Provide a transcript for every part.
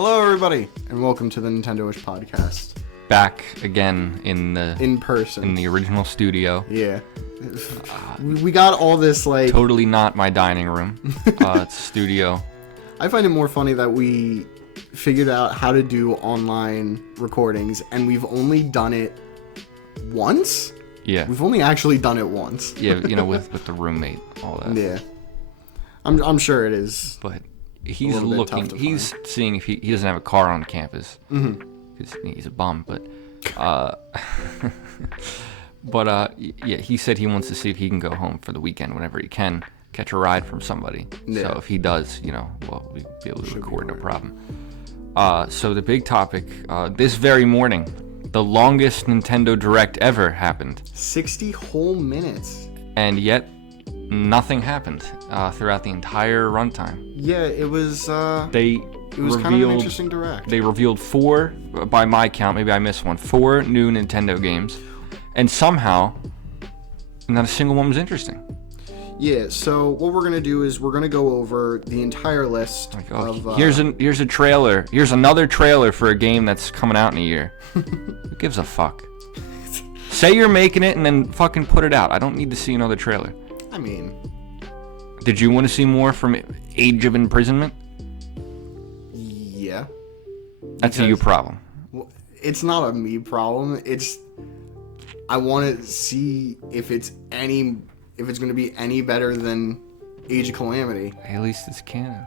Hello, everybody, and welcome to the Nintendoish podcast. Back again in person in the original studio. Yeah, we got all this like totally not my dining room. It's a studio. I find it more funny that we figured out how to do online recordings, and we've only done it once. Yeah, we've only actually done it once. Yeah, with the roommate, all that. Yeah, I'm sure it is. But he's looking. He's seeing if he doesn't have a car on campus. Mm-hmm. He's a bum, but yeah, he said he wants to see if he can go home for the weekend whenever he can catch a ride from somebody. Yeah. So if he does, well, we'll be able to record, no problem. So the big topic, this very morning, the longest Nintendo Direct ever happened. 60 whole minutes. And yet, nothing happened throughout the entire runtime. Yeah, it was... It was kind of an interesting Direct. They revealed 4, by my count, maybe I missed one, 4 new Nintendo games, and somehow, not a single one was interesting. Yeah, so what we're going to do is we're going to go over the entire list of... Here's a trailer. Here's another trailer for a game that's coming out in a year. Who gives a fuck? Say you're making it and then fucking put it out. I don't need to see another trailer. I mean... Did you want to see more from Age of Imprisonment? Yeah. That's a you problem. Well, it's not a me problem. It's... I want to see if it's going to be any better than Age of Calamity. At least it's canon.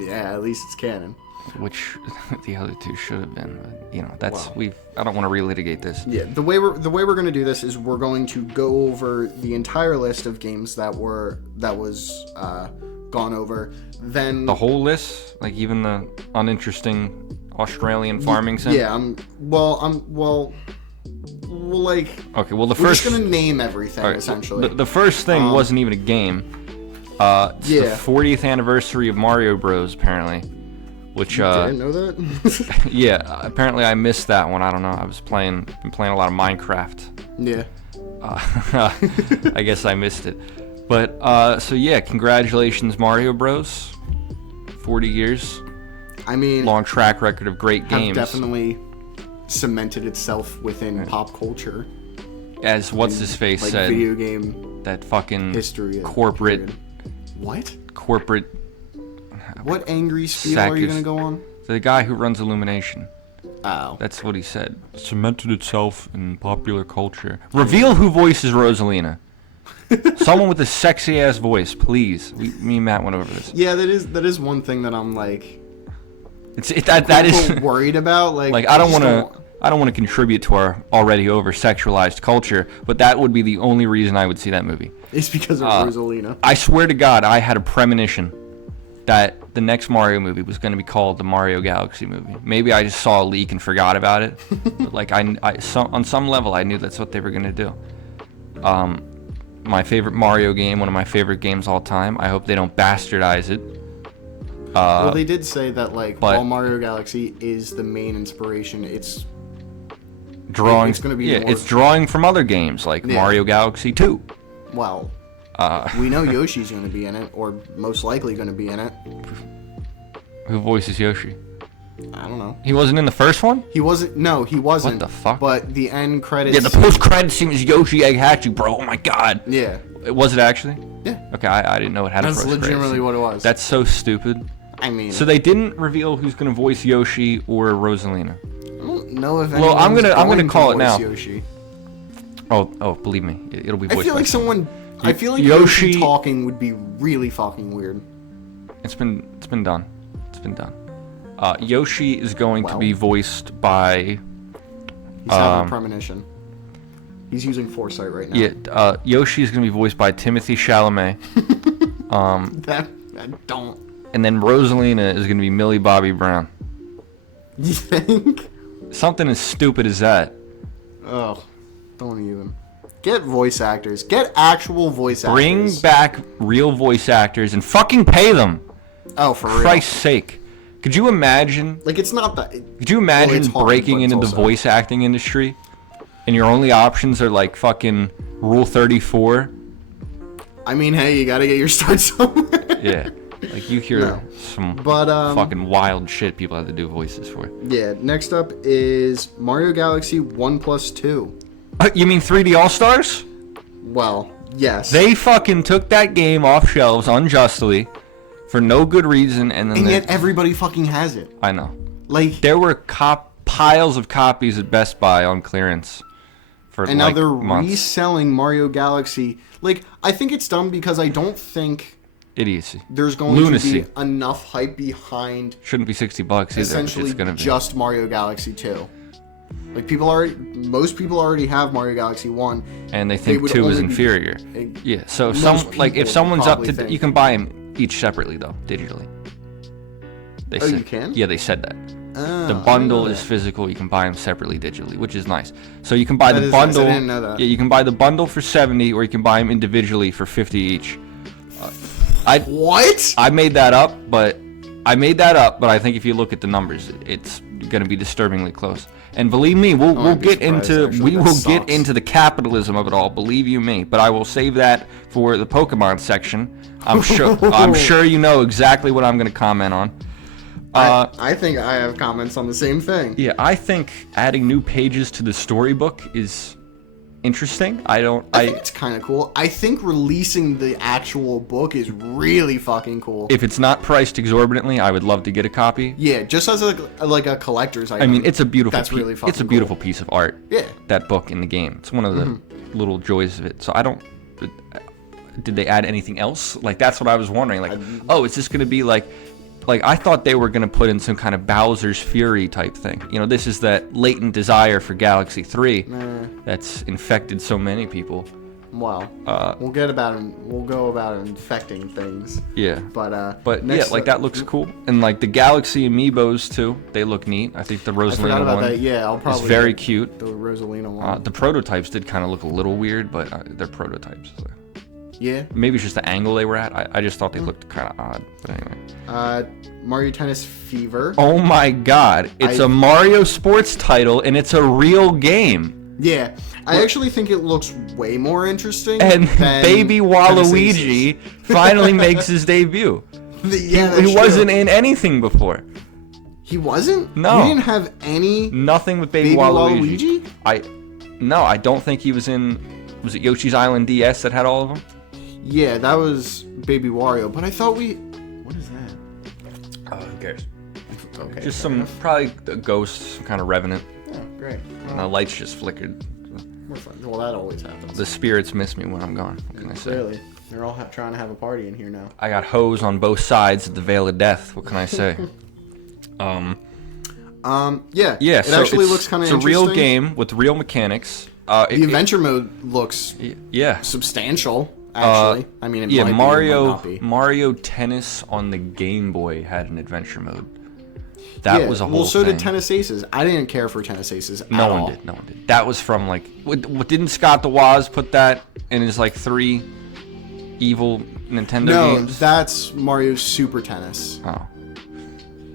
Yeah, at least it's canon. Which the other two should have been. But, that's I don't want to relitigate this. Yeah, the way we're going to do this is we're going to go over the entire list of games that was gone over. Then the whole list, like even the uninteresting Australian farming sim. Yeah, we're first just gonna name everything essentially. The first thing wasn't even a game. It's the 40th anniversary of Mario Bros. Apparently, which you didn't know that? Yeah, apparently I missed that one. I don't know. Been playing a lot of Minecraft. Yeah. I guess I missed it. But so yeah, congratulations Mario Bros. 40 years. I mean, long track record of great games. Definitely cemented itself within pop culture. As what's his face said, video game that fucking history corporate. What? Corporate. What angry spiel are you gonna go on? The guy who runs Illumination. Oh. That's what he said. Cemented itself in popular culture. Reveal who voices Rosalina. Someone with a sexy ass voice, please. Me and Matt went over this. Yeah, that is one thing that I'm like. That is worried about. Like I don't want to contribute to our already over sexualized culture, but that would be the only reason I would see that movie. It's because of Rosalina. I swear to God, I had a premonition that the next Mario movie was going to be called the Mario Galaxy movie. Maybe I just saw a leak and forgot about it. But on some level, I knew that's what they were going to do. My favorite Mario game, one of my favorite games all time. I hope they don't bastardize it. Well, they did say that while Mario Galaxy is the main inspiration, it's drawing. It's going to be it's drawing from other games like Mario Galaxy 2. Well, we know Yoshi's going to be in it, or most likely going to be in it. Who voices Yoshi? I don't know. He wasn't in the first one? He wasn't. No, he wasn't. What the fuck? But the end credits... Yeah, the post-credits scene was Yoshi Egghatchee, bro. Oh my god. Yeah. Was it actually? Yeah. Okay, I didn't know it had a post-credits. That's legitimately what it was. That's so stupid. I mean... So they didn't reveal who's going to voice Yoshi or Rosalina. I don't know if Well, I'm gonna call it now. Yoshi. Oh, believe me, it'll be voiced. I feel like Yoshi talking would be really fucking weird. It's been done. It's been done. Yoshi is going to be voiced by. He's having a premonition. He's using foresight right now. Yeah, Yoshi is going to be voiced by Timothée Chalamet. That I don't. And then Rosalina is going to be Millie Bobby Brown. You think? Something as stupid as that. Oh, don't even. Get voice actors. Get actual voice actors. Bring back real voice actors and fucking pay them. Oh, for real. Christ's sake. Could you imagine? It's not that. Could you imagine breaking into the voice acting industry, and your only options are fucking Rule 34? I mean, hey, you gotta get your start somewhere. Yeah. Like, you hear No. some But, fucking wild shit people have to do voices for. Yeah, next up is Mario Galaxy 1+2. You mean 3D All-Stars? Well, yes. They fucking took that game off shelves unjustly for no good reason, and then and yet everybody fucking has it. I know. Like, There were piles of copies at Best Buy on clearance for and like now they're months. reselling Mario Galaxy. Like, I think it's dumb because I don't think Idiocy. there's going Lunacy. to be enough hype behind Shouldn't be $60 either. But essentially it's gonna be. just Mario Galaxy 2. Like, most people already have Mario Galaxy 1. And they think would 2 is only be- inferior. Yeah. So Most if people someone's up probably to, think. you can buy them each separately though, digitally. They Oh, said, you can? Yeah, they said that. Oh, The I bundle didn't know is that. physical. You can buy them separately digitally, which is nice. So you can buy That the is nice. I bundle. didn't know that. Yeah, you can buy the bundle for 70, or you can buy them individually for 50 each. What? I made that up, but I think if you look at the numbers, it's going to be disturbingly close. And believe me, we'll I'd be get surprised, into actually. That get sucks. into the capitalism of it all. Believe you me. But I will save that for the Pokemon section. I'm sure you know exactly what I'm going to comment on. I think I have comments on the same thing. Yeah, I think adding new pages to the storybook is interesting. I think it's kind of cool. I think releasing the actual book is really fucking cool. If it's not priced exorbitantly, I would love to get a copy. Yeah, just as a collector's item. I mean, it's a beautiful. That's really fucking It's a beautiful piece of art. Yeah. That book in the game. It's one of the little joys of it. So I don't. Did they add anything else? Like, that's what I was wondering. Like, is this gonna be like I thought they were gonna put in some kind of Bowser's Fury type thing. You know, this is that latent desire for Galaxy 3 that's infected so many people. Wow. We'll go about infecting things. Yeah. But yeah, next like that looks cool, and like the Galaxy amiibos too. They look neat. I think the I forgot Rosalina about one that. Yeah, I'll probably is very get cute. The Rosalina one. The prototypes did kind of look a little weird, but they're prototypes. So. Yeah. Maybe it's just the angle they were at. I just thought they looked kind of odd. But anyway. Mario Tennis Fever. Oh my God! It's a Mario sports title, and it's a real game. Yeah, I actually think it looks way more interesting. And than baby Tennis Waluigi Aces. finally makes his debut. Yeah, that's He wasn't true. in anything before. He wasn't. No. We didn't have any Nothing with baby Waluigi. I don't think he was in. Was it Yoshi's Island DS that had all of them? Yeah, that was Baby Wario. But I thought What is that? Oh, who cares? Okay. Just fair some enough. probably a ghost, some kind of revenant. Oh, great. And the lights just flickered. We're fine. Well, that always happens. The spirits miss me when I'm gone. What can I say? Clearly, they're all trying to have a party in here now. I got hoes on both sides of the Veil of Death. What can I say? Yeah. Yeah. It so actually looks kind of It's a interesting. real game with real mechanics. The adventure mode looks Yeah. substantial. Actually, I mean, it Yeah, might Mario be, it might not be. Mario Tennis on the Game Boy had an adventure mode. That was a whole Well, so thing. did Tennis Aces. I didn't care for Tennis Aces at No all. one did. No one did. That was from like. Didn't Scott the Woz put that in his like 3 evil Nintendo No, games? that's Mario Super Tennis. Oh.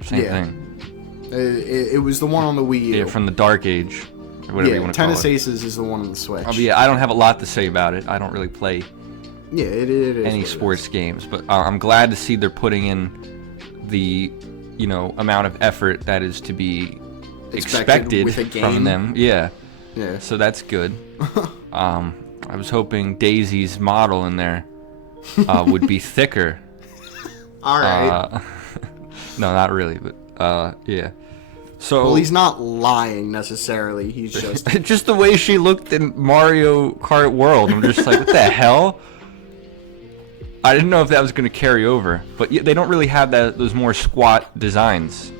Same Yeah. thing. It was the one on the Wii U. Yeah, from the Dark Age, or whatever you Yeah, want to call Tennis it. Aces is the one on the Switch. Yeah, I don't have a lot to say about it. I don't really play Yeah, it is. any what it sports is. games, but I'm glad to see they're putting in the, amount of effort that is to be expected with a from game. them. Yeah, Yeah. so that's good. I was hoping Daisy's model in there would be thicker. All right. No, not really, but yeah. So well, he's not lying necessarily. He's just. just the way she looked in Mario Kart World, I'm just like, what the hell? I didn't know if that was going to carry over, but they don't really have those more squat designs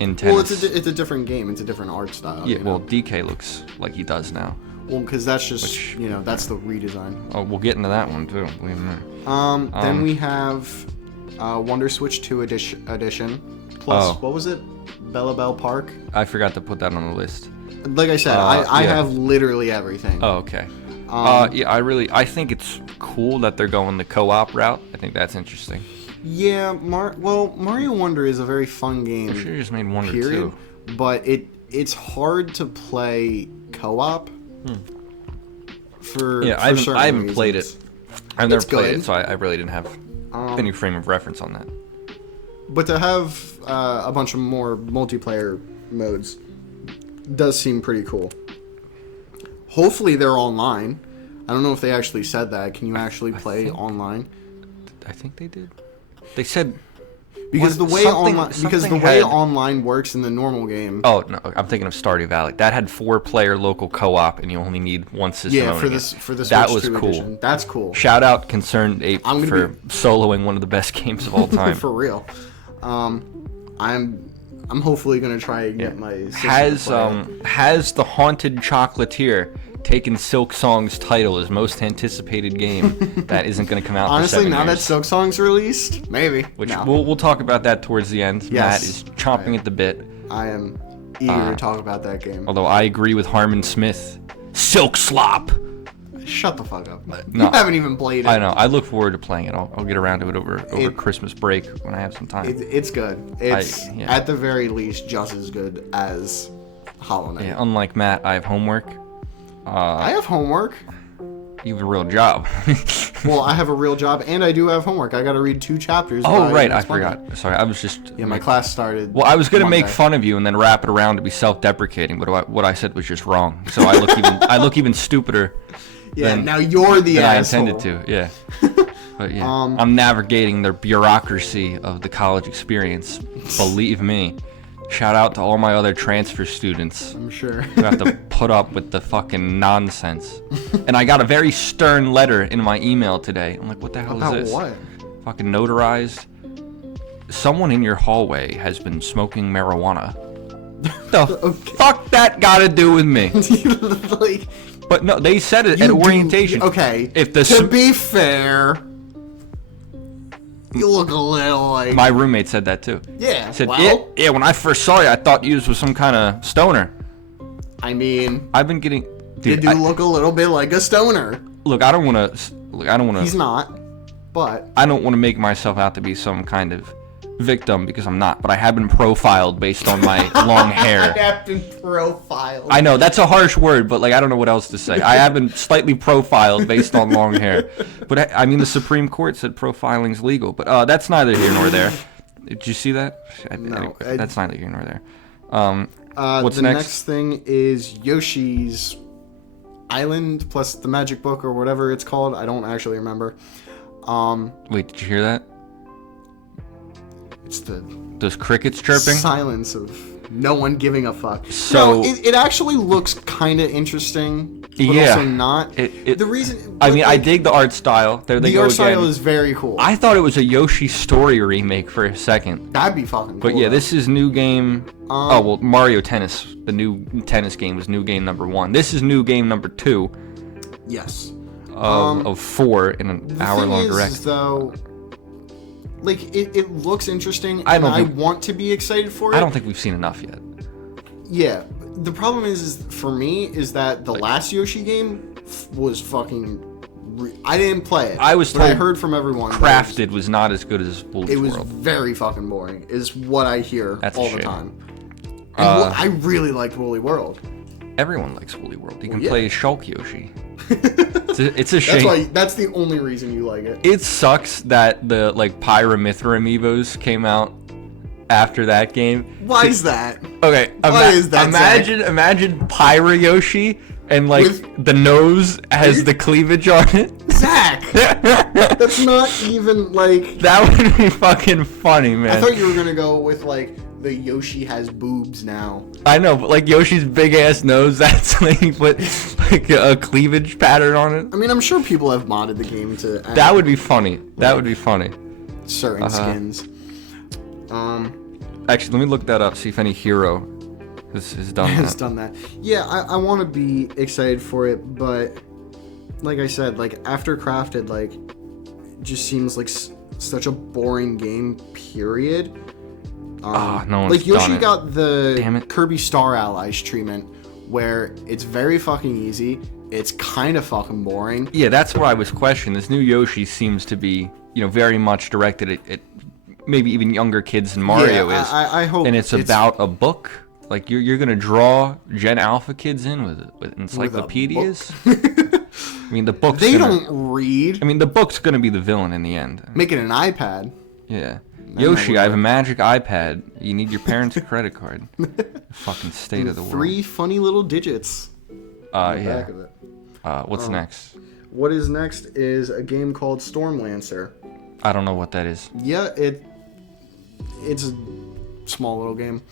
in tennis. Well, it's a different game. It's a different art style. Yeah, you know? well, DK looks like he does now. Well, because that's just that's the redesign. Oh, we'll get into that one too. Believe me. Then we have Wonder Switch 2 edition. Plus, what was it? Bella Bell Park. I forgot to put that on the list. Like I said, I yeah. have literally everything. Oh, okay. Yeah, I think it's cool that they're going the co-op route. I think that's interesting. Yeah, Mario Wonder is a very fun game. They should have just made one or Period. two. But it's hard to play co-op. For Yeah, I certain haven't played it. reasons. I've never It's played good. it, so I really didn't have any frame of reference on that. But to have a bunch of more multiplayer modes does seem pretty cool. Hopefully they're online. I don't know if they actually said that. Can you actually play online? I think they did. They said because the way online works in the normal game. Oh no, I'm thinking of Stardew Valley. That had 4-player local co-op, and you only need one system. Yeah, for the that was cool. Edition. That's cool. Shout out Concerned Ape for soloing one of the best games of all time. For real. I'm hopefully gonna try and get my sister has the Haunted Chocolatier taken Silk Song's title as most anticipated game that isn't going to come out honestly for 7 now years. That Silk Song's released, maybe. Which we'll talk about that towards the end. Yes, Matt is chomping at the bit. I am eager to talk about that game. Although I agree with Harmon Smith. Silk Slop! Shut the fuck up. No, you haven't even played it. I know. I look forward to playing it. I'll get around to it over Christmas break when I have some time. It's good. It's at the very least just as good as Hollow Knight. Yeah, unlike Matt, I have homework. I have homework. You have a real job. Well, I have a real job, and I do have homework. I got to read 2 chapters. Oh, right. I forgot. Sorry, I was just... Yeah, my class started. Well, I was going to make fun of you and then wrap it around to be self-deprecating, but what I said was just wrong. So I look even stupider. Yeah, now you're the asshole. I intended to, yeah. But yeah, I'm navigating the bureaucracy of the college experience. Believe me. Shout out to all my other transfer students. I'm sure. Who have to put up with the fucking nonsense. And I got a very stern letter in my email today. I'm like, what the hell is this? About what? Fucking notarized. Someone in your hallway has been smoking marijuana. The fuck that gotta do with me? Like, but no, they said it at orientation. Okay. If the to be fair, you look a little like... My roommate said that too. Yeah. Said, yeah, when I first saw you, I thought you was some kind of stoner. I mean... I've been getting... Dude, you do look a little bit like a stoner. Look, I don't want to... He's not, but... I don't want to make myself out to be some kind of victim, because I'm not, but I have been profiled based on my long hair. I have been profiled. I know, that's a harsh word, but like I don't know what else to say. I have been slightly profiled based on long hair. But I mean, the Supreme Court said profiling's legal, but that's neither here nor there. Did you see that? No. Anyway, that's neither here nor there. What's the next? next thing is Yoshi's Island plus the Magic Book or whatever it's called. I don't actually remember. Wait, did you hear that? It's the those crickets chirping. Silence of no one giving a fuck. So no, it actually looks kind of interesting, but also not. The reason I mean, I dig the art style. There they the go art again. style is very cool. I thought it was a Yoshi Story remake for a second. That'd be fucking cool. But yeah, this is new game. Oh well, Mario Tennis. The new tennis game was new game number 1. This is new game number 2. Yes. Of 4 in an hour-long direct. Though, like it looks interesting, and I want to be excited for it. I don't think we've seen enough yet. Yeah, the problem is for me is that the last Yoshi game was fucking. I didn't play it. I was told I heard from everyone. Crafted was not as good as Woolly's World. It was World. very fucking boring. Is what I hear all the time. And I really liked Woolly World. Everyone likes Woolly World. You can play Shulk Yoshi. It's a shame. That's the only reason you like it. It sucks that the Pyramithra amiibos came out after that game. Why is that? Okay, why is that? Imagine Pyra Yoshi and the nose has the cleavage on it. Zach, that's not even like. That would be fucking funny, man. I thought you were gonna go with the Yoshi has boobs now. I know, but Yoshi's big ass nose, that's put a cleavage pattern on it. I mean, I'm sure people have modded the game to. That would be funny. That would be funny. Certain skins. Actually, let me look that up. See if any hero has done that. Has done that. Yeah, I want to be excited for it, but like I said, after Crafted, it just seems like such a boring game. Period. No one's Yoshi done it. got the Kirby Star Allies treatment, where it's very fucking easy. It's kind of fucking boring. Yeah, that's what I was questioning. This new Yoshi seems to be, very much directed at maybe even younger kids than Mario is. I hope. And it's about a book. You're gonna draw Gen Alpha kids in with encyclopedias. I mean, the book's They gonna, don't read. I mean, the book's gonna be the villain in the end. Make it an iPad. Yeah. That Yoshi, might I have a work. magic iPad. You need your parents' credit card. Fucking state of the world. 3 funny little digits. On the Yeah. back of it. What's next? What is next is a game called Stormlancer. I don't know what that is. Yeah, it's a small little game.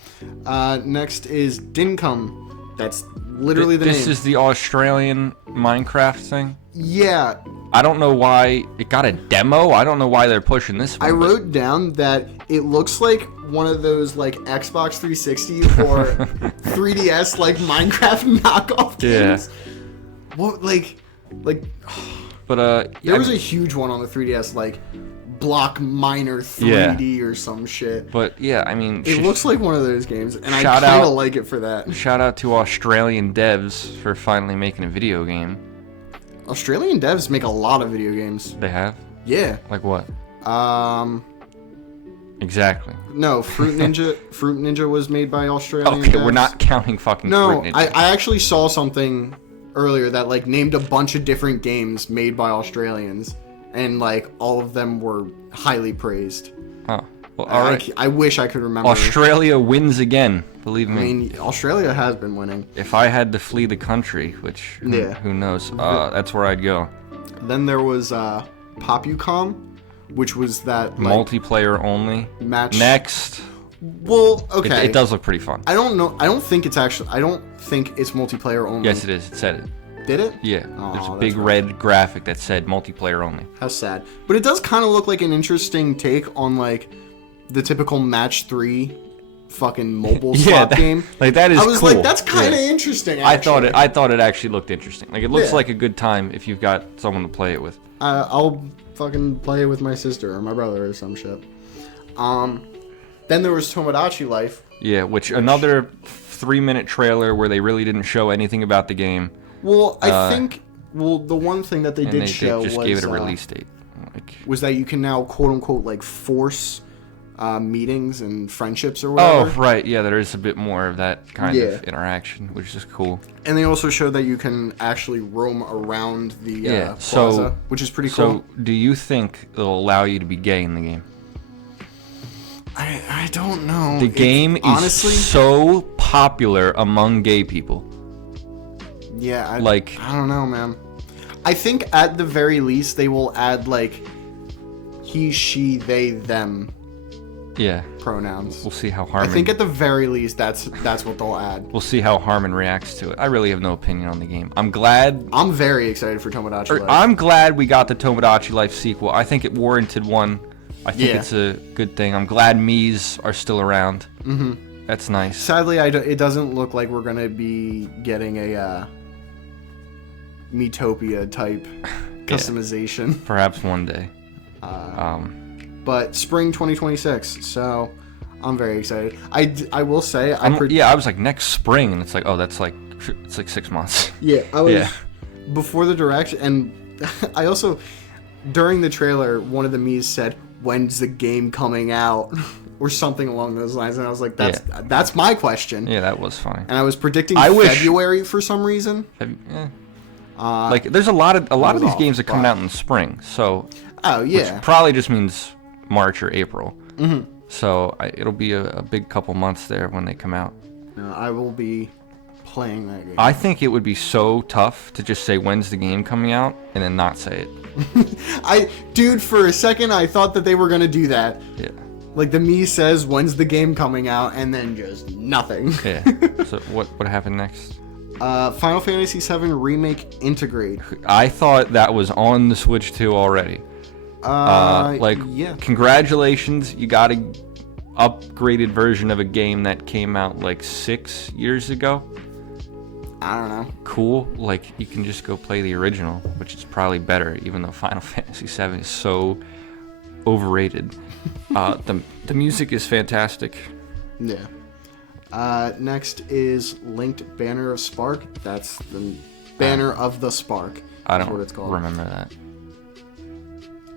Next is Dinkum. That's literally the This name. is the Australian Minecraft thing. Yeah, I don't know why it got a demo. I don't know why they're pushing this one. I but- wrote down that it looks like one of those like Xbox 360 or 3DS like Minecraft knockoff games. What like But there was a huge one on the 3DS like Block Miner 3D or some shit. But yeah, I mean, It looks like one of those games, and I Shout kind of out- like it for that. shout out to Australian devs for finally making a video game. Australian devs make a lot of video games. They have? Yeah. Like what? Exactly. No, Fruit Ninja. Fruit Ninja was made by Australian Okay, devs. we're not counting fucking No, Fruit Ninja. I actually saw something earlier that like named a bunch of different games made by Australians, and like all of them were highly praised. Oh, well, all right. I wish I could remember. Australia wins again. Believe me. I mean, Australia has been winning. If I had to flee the country, which Yeah. who knows, that's where I'd go. Then there was Popucom, which was that like, Multiplayer only. match. Next. Well, okay. It does look pretty fun. I don't know. I don't think it's multiplayer only. Yes, it is. It said it. Did it? Yeah. Aw, There's a that's big rough. red graphic that said multiplayer only. How sad. But it does kind of look like an interesting take on like the typical match 3 fucking mobile swap game. Like that is I was cool. like, that's kind of Yeah. interesting. I Actually. thought it actually looked interesting. Like it looks Yeah. like a good time if you've got someone to play it with. I'll fucking play it with my sister or my brother or some shit. Then there was Tomodachi Life. Yeah, which another 3-minute trailer where they really didn't show anything about the game. Well, I think the one thing that they And did they show just was gave it a release date. Like, was that you can now quote unquote like force meetings and friendships or oh, whatever. right. Yeah, there is a bit more of that kind Yeah. of interaction, which is cool. And they also showed that you can actually roam around the Yeah, plaza, which is pretty So, cool. do you think it'll allow you to be gay in the game? I don't know. The game is honestly, so popular among gay people. yeah, I don't know, man. I think at the very least they will add like he, she, they, them Yeah. pronouns. We'll see how I Harmon. think at the very least that's what they'll add. We'll see how Harmon reacts to it. I really have no opinion on the game. I'm glad. I'm very excited for Tomodachi Life. I'm glad we got the Tomodachi Life sequel. I think it warranted one. I think Yeah. it's a good thing. I'm glad Mii's are still around. Mm-hmm. That's nice. Sadly, it doesn't look like we're gonna be getting a Miitopia type customization. Perhaps one day. But spring 2026, so I'm very excited. I will say I was like next spring, and it's like, oh, it's like 6 months. yeah, I was Yeah. before the direct, and I also during the trailer, one of the Mii's said, "When's the game coming out?" or something along those lines, and I was like, that's my question. Yeah, that was funny. And I was predicting I wish- February for some reason. Like, there's a lot of was these off, games that come but- out in spring, so Oh yeah, probably just means March or April. Mm-hmm. So it'll be a big couple months there when they come out. no, I will be playing that game. I think it would be so tough to just say when's the game coming out and then not say it. Dude, for a second I thought that they were gonna do that. Yeah. Like the Mii says, "When's the game coming out?" and then just nothing. Yeah. So what happened next? Final Fantasy VII Remake Integrate. I thought that was on the Switch 2 already. Yeah. Congratulations, you got a upgraded version of a game that came out like 6 years ago. I don't know. Cool. Like, you can just go play the original, which is probably better, even though Final Fantasy VII is so overrated. The music is fantastic. Yeah. Next is Linked Banner of Spark. That's the Banner of the Spark. I That's don't what it's called. remember that.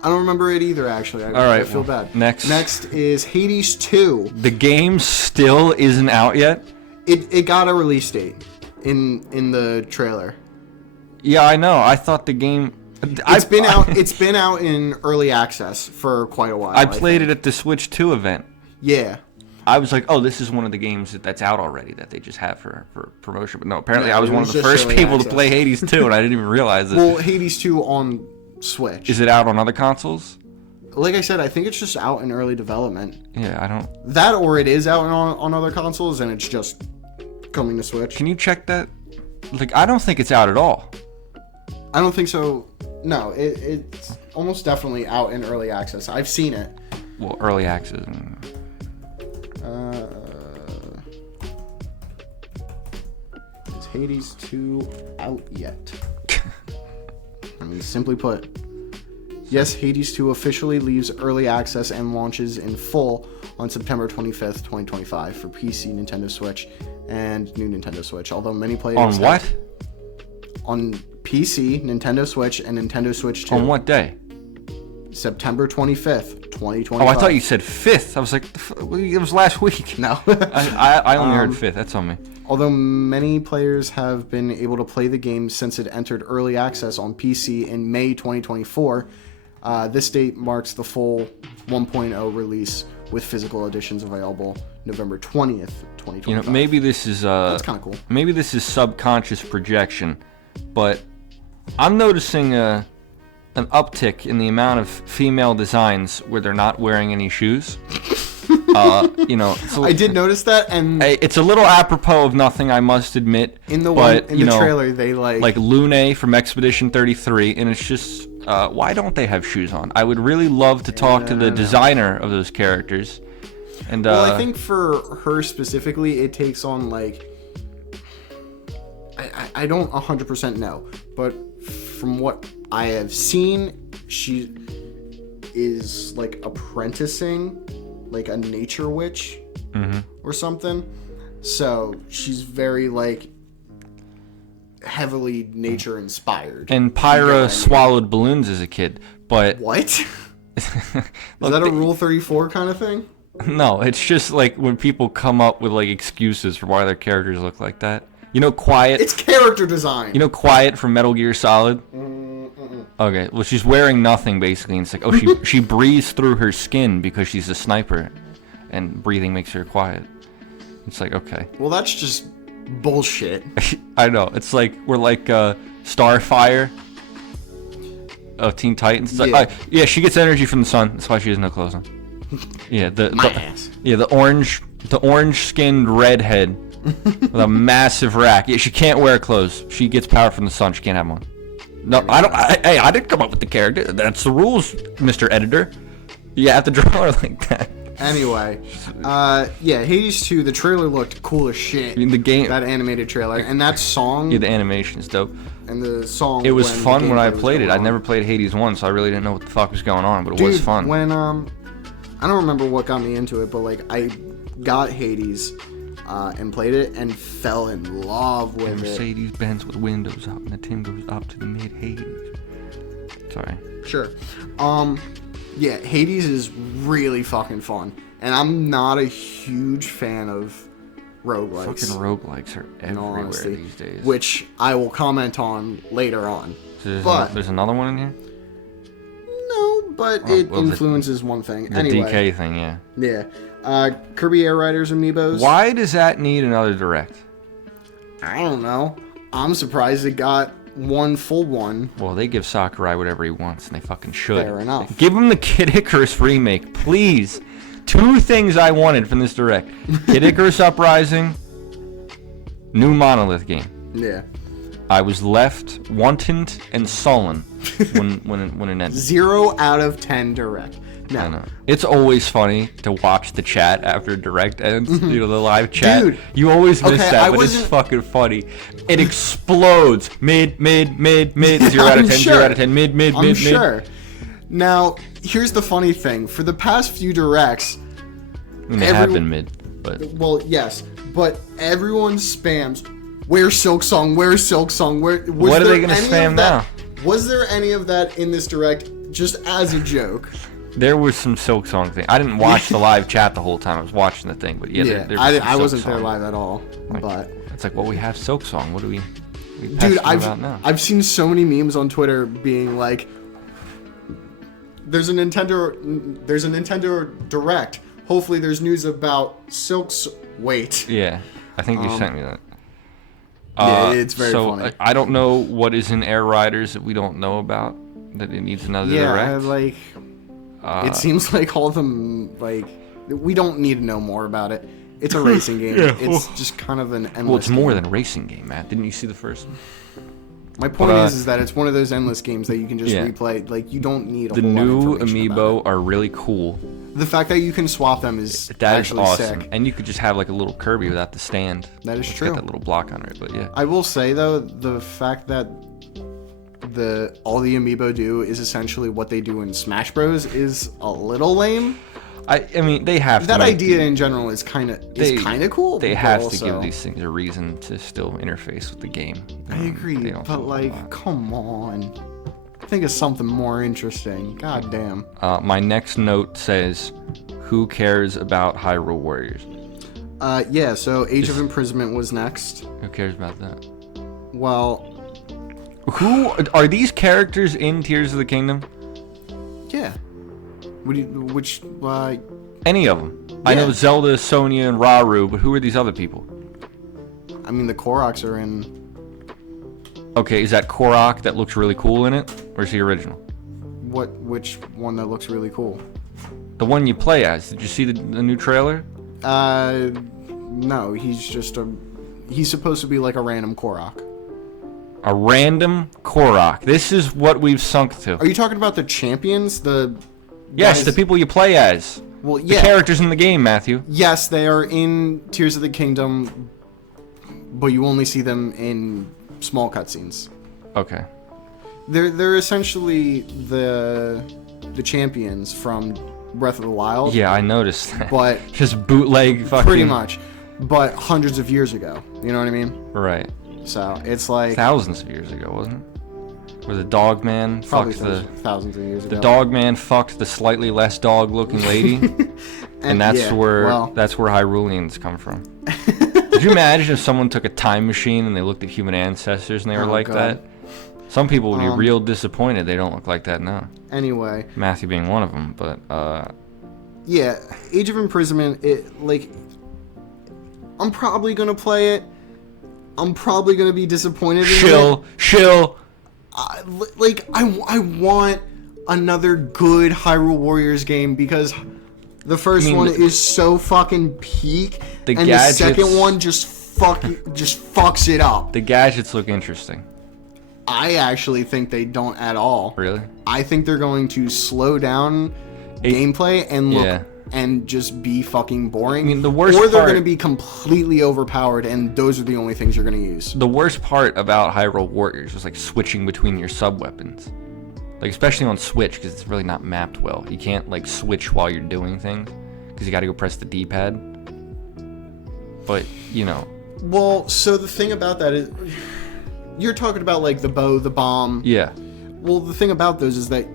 I don't remember it either, actually. All right, I feel well, bad. next. Next is Hades 2. The game still isn't out yet. It got a release date in the trailer. Yeah, I know. I thought the game. It's been out. It's been out in early access for quite a while. I played it at the Switch 2 event. Yeah. I was like, oh, this is one of the games that's out already that they just have for promotion. But no, apparently No, I was it one was of the just first early people access. to play Hades 2, and I didn't even realize it. Well, Hades 2 on Switch. Is it out on other consoles? Like I said, I think it's just out in early development. Yeah, I don't. That or it is out on other consoles and it's just coming to Switch. Can you check that? Like, I don't think it's out at all. I don't think so. No, it's almost definitely out in early access. I've seen it. Well, early access. Is Hades 2 out yet? I mean, simply put, yes, Hades 2 officially leaves early access and launches in full on September 25th, 2025 for PC, Nintendo Switch, and new Nintendo Switch. Although many players On what? On PC, Nintendo Switch, and Nintendo Switch 2. On what day? September 25th, 2025. Oh, I thought you said 5th. I was like, it was last week. No. I only heard 5th. That's on me. Although many players have been able to play the game since it entered early access on PC in May 2024, this date marks the full 1.0 release with physical editions available November 20th, 2025. You know, maybe this is That's kind of cool. Maybe this is subconscious projection, but I'm noticing an uptick in the amount of female designs where they're not wearing any shoes. You know, so I did notice that, and it's a little apropos of nothing, I must admit. in the trailer, they like Lune from Expedition 33, and it's just why don't they have shoes on? I would really love to talk to the designer of those characters. And well, I think for her specifically, it takes on like I don't 100% know, but from what I have seen, she is like apprenticing like a nature witch or something. So she's very like heavily nature inspired. And Pyra swallowed balloons as a kid, but What? Is that a Rule 34 kind of thing? no, it's just like when people come up with like excuses for why their characters look like that. You know, Quiet. It's character design. You know, Quiet from Metal Gear Solid. Okay, well, she's wearing nothing basically, and it's like, oh, she breathes through her skin because she's a sniper, and breathing makes her quiet. It's like, okay. Well, that's just bullshit. I know. It's like we're like Starfire of Teen Titans. It's like, yeah, she gets energy from the sun. That's why she has no clothes on. Yeah, ass. Yeah, the orange-skinned redhead with a massive rack. Yeah, she can't wear clothes. She gets power from the sun. She can't have them on. No, I don't. Hey, I didn't come up with the character. That's the rules, Mr. Editor. You have to draw her like that. Anyway, yeah, Hades 2, the trailer looked cool as shit. I mean, the game, that animated trailer, and that song. Yeah, the animation is dope. And the song. It was fun when I played it. I never played Hades 1, so I really didn't know what the fuck was going on, but it was fun. When I don't remember what got me into it, but like I got Hades. And played it and fell in love with it. Mercedes-Benz with windows up and the tin goes up to the mid-Hades. Sorry. Sure. Yeah, Hades is really fucking fun. And I'm not a huge fan of roguelikes. Fucking roguelikes are everywhere these days. Which I will comment on later on. So there's another one in here? No, but it influences one thing. The anyway, DK thing, yeah. Yeah. Kirby Air Riders Amiibos. Why does that need another Direct? I don't know. I'm surprised it got one full one. Well, they give Sakurai whatever he wants, and they fucking should. Fair enough. Give him the Kid Icarus remake, please. 2 things I wanted from this Direct. Kid Icarus Uprising, new Monolith game. Yeah. I was left wanton and sullen when it ended. 0 out of 10 Direct. No. I know. It's always funny to watch the chat after Direct ends. You know, the live chat. Dude, you always miss that, but it's fucking funny. It explodes. Mid, 0 out of 10, 0 out of 10, mid. I'm sure. Now, here's the funny thing. For the past few Directs... I mean, they have been mid, but... Well, yes. But everyone spams, where's Silksong, where's Silksong, where... What are they going to spam now? Was there any of that in this Direct just as a joke? There was some Silksong thing. I didn't watch the live chat the whole time. I was watching the thing, but yeah, there was I wasn't there live at all. Like, but it's like, well, we have Silksong. What do we? Dude, I've seen so many memes on Twitter being like, there's a Nintendo Direct. Hopefully there's news about Silk's weight. Yeah, I think you sent me that. Yeah, it's very funny. I don't know what is in Air Riders that we don't know about, that it needs another Direct. Like, it seems like all of them, like, we don't need to know more about it. It's a racing game. It's just kind of an endless Well, it's more game. than a racing game, Matt. Didn't you see the first one? My point is that it's one of those endless games that you can just replay. Like, you don't need a The whole lot of new information about amiibo are really cool. it. The fact that you can swap them is actually awesome. sick. And you could just have like a little Kirby without the stand. That is It's true. got that little block on it, but yeah. I will say though, the fact that all the amiibo do is essentially what they do in Smash Bros is a little lame. I mean, they have That to make idea in general is kind of cool. They but have also, to give these things a reason to still interface with the game. I agree, They don't but do a like, lot. come on. Think of something more interesting. God damn. My next note says, "Who cares about Hyrule Warriors?" Yeah. So Age of Imprisonment was next. Who cares about that? Well, Who are these characters in Tears of the Kingdom? yeah. Which Any of them? I know Zelda, Sonya, and Rauru, but who are these other people? I mean, the Koroks are in. Okay, is that Korok that looks really cool in it, or is he original? Which one that looks really cool? The one you play as. Did you see the new trailer? No, he's supposed to be like a random Korok. A random Korok. This is what we've sunk to. Are you talking about the champions? Yes, guys- the people you play as. Well, The yeah. characters in the game, Matthew. Yes, they are in Tears of the Kingdom, but you only see them in small cutscenes. Okay. They're essentially the champions from Breath of the Wild. Yeah, I noticed that. But Just bootleg fucking... pretty much, but hundreds of years ago. You know what I mean? Right. So it's like Thousands of years ago, wasn't it? Where the dog man probably fucked thousands of years ago. the dog man fucked the slightly less dog looking lady. and that's yeah, where well. that's where Hyruleans come from. Could you imagine if someone took a time machine and they looked at human ancestors and they were Oh, like God. that? Some people would be real disappointed they don't look like that now. Anyway, Matthew being one of them, but yeah, Age of Imprisonment. I'm probably gonna play it. I'm probably gonna be disappointed in it. Shill. I want another good Hyrule Warriors game because the first one is so fucking peak, The and gadgets- the second one just fucks it up. The gadgets look interesting. I actually think they don't at all. Really? I think they're going to slow down gameplay and look and just be fucking boring. I mean, the worst or they're part- going to be completely overpowered, and those are the only things you're going to use. The worst part about Hyrule Warriors was like switching between your sub weapons, like especially on Switch because it's really not mapped well. You can't like switch while you're doing things because you got to go press the D-pad. But you know, Well, so the thing about that is, you're talking about like the bow, the bomb. yeah, Well, the thing about those is that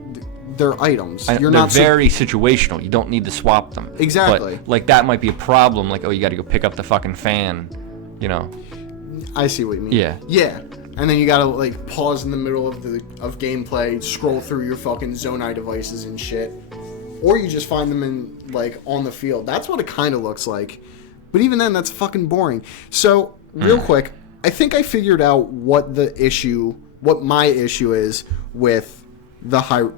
they're items. You're they're not very situational. You don't need to swap them. Exactly. But like that might be a problem. Like, oh, you got to go pick up the fucking fan. You know. I see what you mean. Yeah. Yeah. And then you gotta like pause in the middle of gameplay, scroll through your fucking Zonai devices and shit, or you just find them in like on the field. That's what it kind of looks like. But even then, that's fucking boring. So real quick, I think I figured out what my issue is with the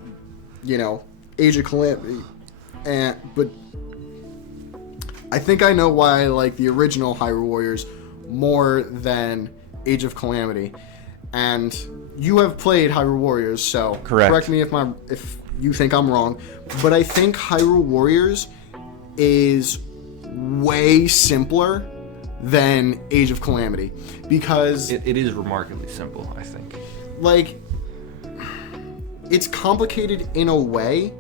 Age of Calamity, but I think I know why I like the original Hyrule Warriors more than Age of Calamity. And you have played Hyrule Warriors, so correct me if you think I'm wrong, but I think Hyrule Warriors is way simpler than Age of Calamity because it is remarkably simple, I think. like it's complicated in a way,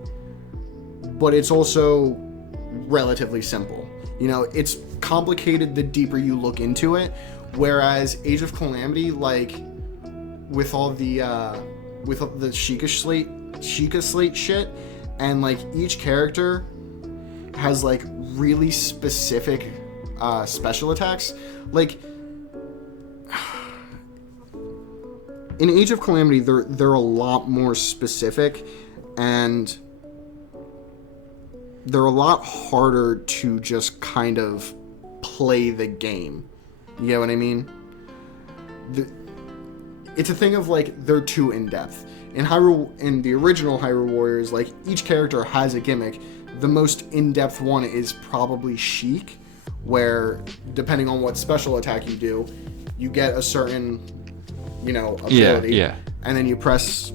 but it's also relatively simple. You know, it's complicated the deeper you look into it, whereas Age of Calamity, like with all the Sheikah Slate shit, and like each character has like really specific special attacks. Like in Age of Calamity, they're a lot more specific, and they're a lot harder to just kind of play the game. You get what I mean? It's a thing of, like, they're too in-depth. In the original Hyrule Warriors, like, each character has a gimmick. The most in-depth one is probably Sheik, where, depending on what special attack you do, you get a certain, ability. Yeah. And then you press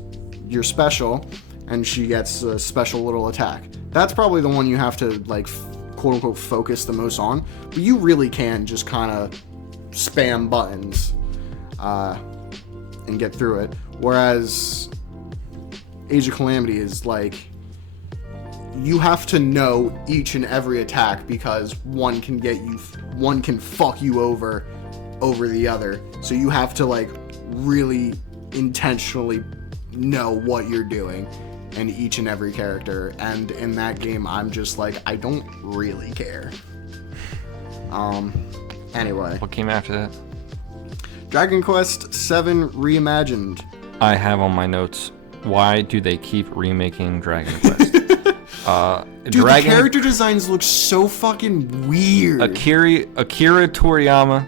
your special, and she gets a special little attack. That's probably the one you have to, like, quote-unquote focus the most on. But you really can just kind of spam buttons and get through it. Whereas Age of Calamity is, like, you have to know each and every attack, because one can fuck you over the other. So you have to, like, really intentionally know what you're doing and each and every character. And in that game, I'm just like, I don't really care. Anyway. What came after that? Dragon Quest VII Reimagined. I have on my notes, why do they keep remaking Dragon Quest? Dude, the character designs look so fucking weird. Akira Toriyama,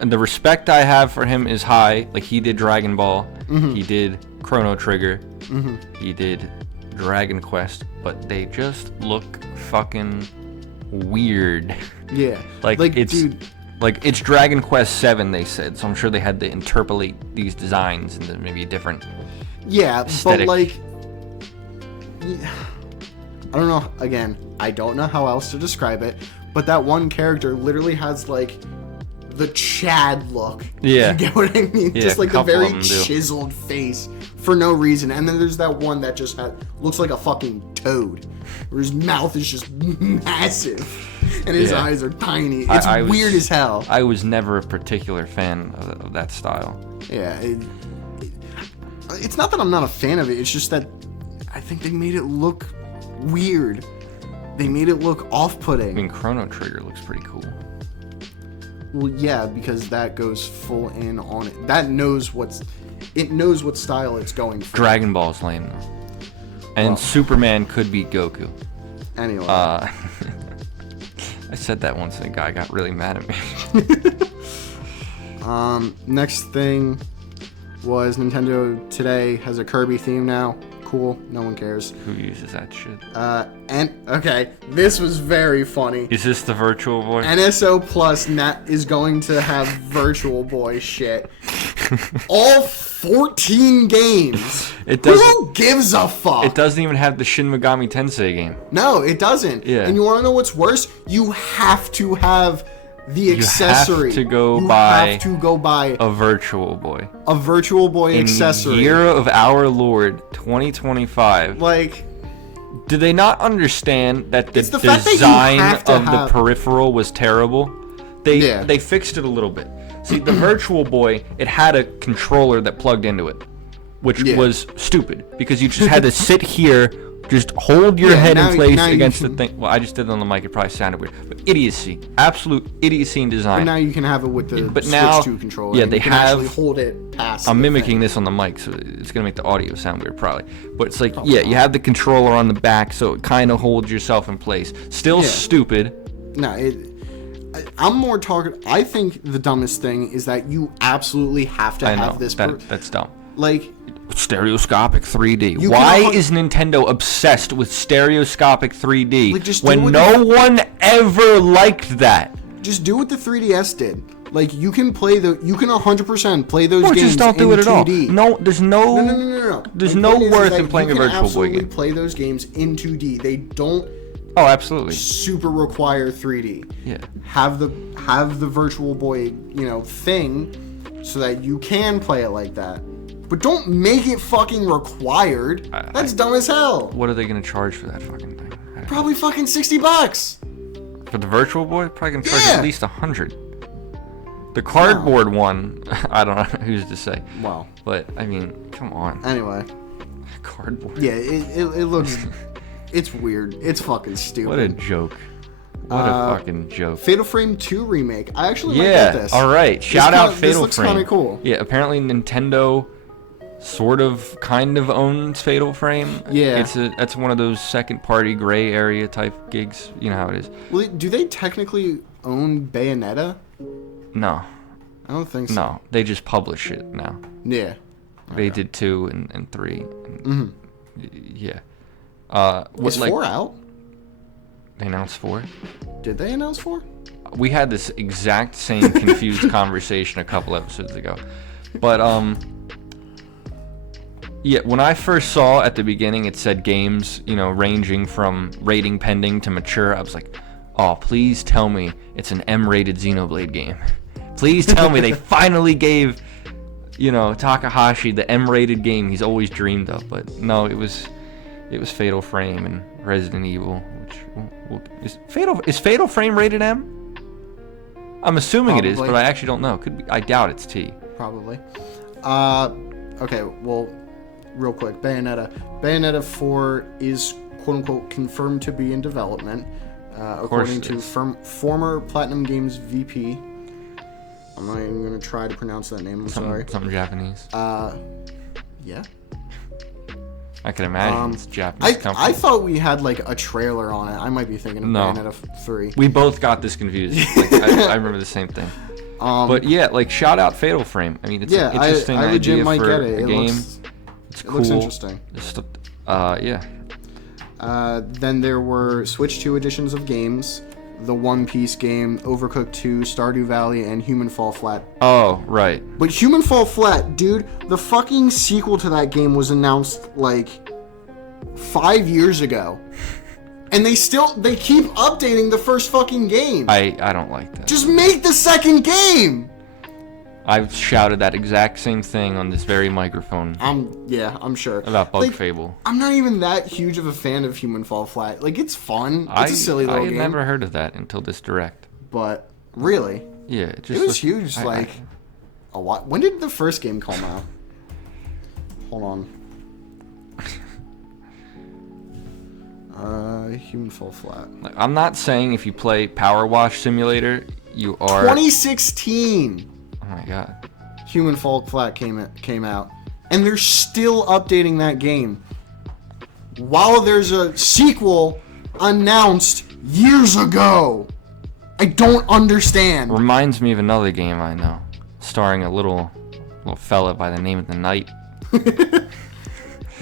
and the respect I have for him is high. Like, he did Dragon Ball, he did Chrono Trigger, he did Dragon Quest, but they just look fucking weird. Yeah. Like it's Dragon Quest VII, they said, so I'm sure they had to interpolate these designs into maybe a different aesthetic. But, like, I don't know. Again, I don't know how else to describe it, but that one character literally has, like, the Chad look. Yeah. You get what I mean? Yeah, just, like, the very do. chiseled face for no reason. And then there's that one that just looks like a fucking toad, where his mouth is just massive and his eyes are tiny. It's weird as hell. I was never a particular fan of that style. Yeah. It's not that I'm not a fan of it. It's just that I think they made it look weird. They made it look off-putting. I mean, Chrono Trigger looks pretty cool. Well, yeah, because that goes full in on it. That knows what style it's going for. Dragon Ball's lame though. And Superman could beat Goku. Anyway. I said that once and a guy got really mad at me. Next thing was Nintendo today has a Kirby theme now. Cool. No one cares. Who uses that shit? Okay, this was very funny. Is this the Virtual Boy? NSO Plus is going to have Virtual Boy shit. All 14 games. Who gives a fuck? It doesn't even have the Shin Megami Tensei game. No, it doesn't. Yeah. And you want to know what's worse? You have to have the accessory. You have to go buy a Virtual Boy. A Virtual Boy accessory. Year of our Lord 2025. Like, do they not understand that the design of the peripheral was terrible? They fixed it a little bit. See, the Virtual Boy, it had a controller that plugged into it, which was stupid because you just had to sit here, just hold your head in place against the thing. Well, I just did it on the mic. It probably sounded weird. But idiocy. Absolute idiocy in design. But now you can have it with the Switch 2 controller. Yeah, they can actually hold it past I'm mimicking this on the mic, so it's going to make the audio sound weird probably. But it's like, you have the controller on the back, so it kind of holds yourself in place. Still stupid. No, I'm more talking... I think the dumbest thing is that you absolutely have to have this... That's dumb. Like... Stereoscopic 3D. Why is Nintendo obsessed with stereoscopic 3D when no one ever liked that? Just do what the 3DS did. Like, you can 100% play those games just don't do it at 2D. all. No, there's no. No. There's no worth in playing a Virtual Boy game. You can absolutely play those games in 2D. They don't. Oh, absolutely. Super require 3D. Yeah. Have the Virtual Boy, thing, so that you can play it like that. But don't make it fucking required. That's dumb as hell. What are they gonna charge for that fucking thing? Probably fucking $60. For the Virtual Boy, probably gonna charge at least $100. The cardboard one, I don't know who's to say. Wow. But I mean, come on. Anyway. Cardboard. Yeah, it looks. It's weird. It's fucking stupid. What a joke. What a fucking joke. Fatal Frame 2 remake. I actually might get this. All right. Shout out Fatal Frame. This looks kind of cool. Yeah, apparently Nintendo sort of kind of owns Fatal Frame. Yeah. That's one of those second party gray area type gigs. You know how it is. Well, do they technically own Bayonetta? No. I don't think so. No, they just publish it now. Yeah. They did 2 and 3. Yeah. Is 4 out? They announced 4. Did they announce 4? We had this exact same confused conversation a couple episodes ago. But yeah, when I first saw at the beginning it said games, ranging from rating pending to mature, I was like, oh, please tell me it's an M-rated Xenoblade game. Please tell me they finally gave, Takahashi the M-rated game he's always dreamed of. But no, it was Fatal Frame and Resident Evil, which is Fatal Frame rated M? I'm assuming Probably. it is, but I actually don't know. Could be. I doubt it's T. Probably. Okay, well, real quick, Bayonetta 4 is quote-unquote confirmed to be in development, according to former Platinum Games VP. I'm not even going to try to pronounce that name, sorry. Something Japanese. Yeah. I can imagine it's Japanese company. I thought we had, a trailer on it. I might be thinking of Bayonetta 3. We both got this confused. I remember the same thing. But yeah, shout out Fatal Frame. I mean, it's an interesting I legit idea might for get it. a game. It looks interesting. Yeah. Then there were Switch 2 editions of games, the One Piece game, Overcooked 2, Stardew Valley, and Human Fall Flat. Oh, right. But Human Fall Flat, dude, the fucking sequel to that game was announced 5 years ago. And they keep updating the first fucking game. I don't like that. Just make the second game! I've shouted that exact same thing on this very microphone. I'm sure. About Bug Fable. I'm not even that huge of a fan of Human Fall Flat. it's fun. It's a silly little game. I had never heard of that until this direct. But, really? Yeah, it was huge, a lot. When did the first game come out? Hold on. Human Fall Flat. I'm not saying if you play Power Wash Simulator, you are... 2016! Oh my god. Human Fall Flat came out. And they're still updating that game. While there's a sequel announced years ago. I don't understand. Reminds me of another game I know. Starring a little fella by the name of the Knight.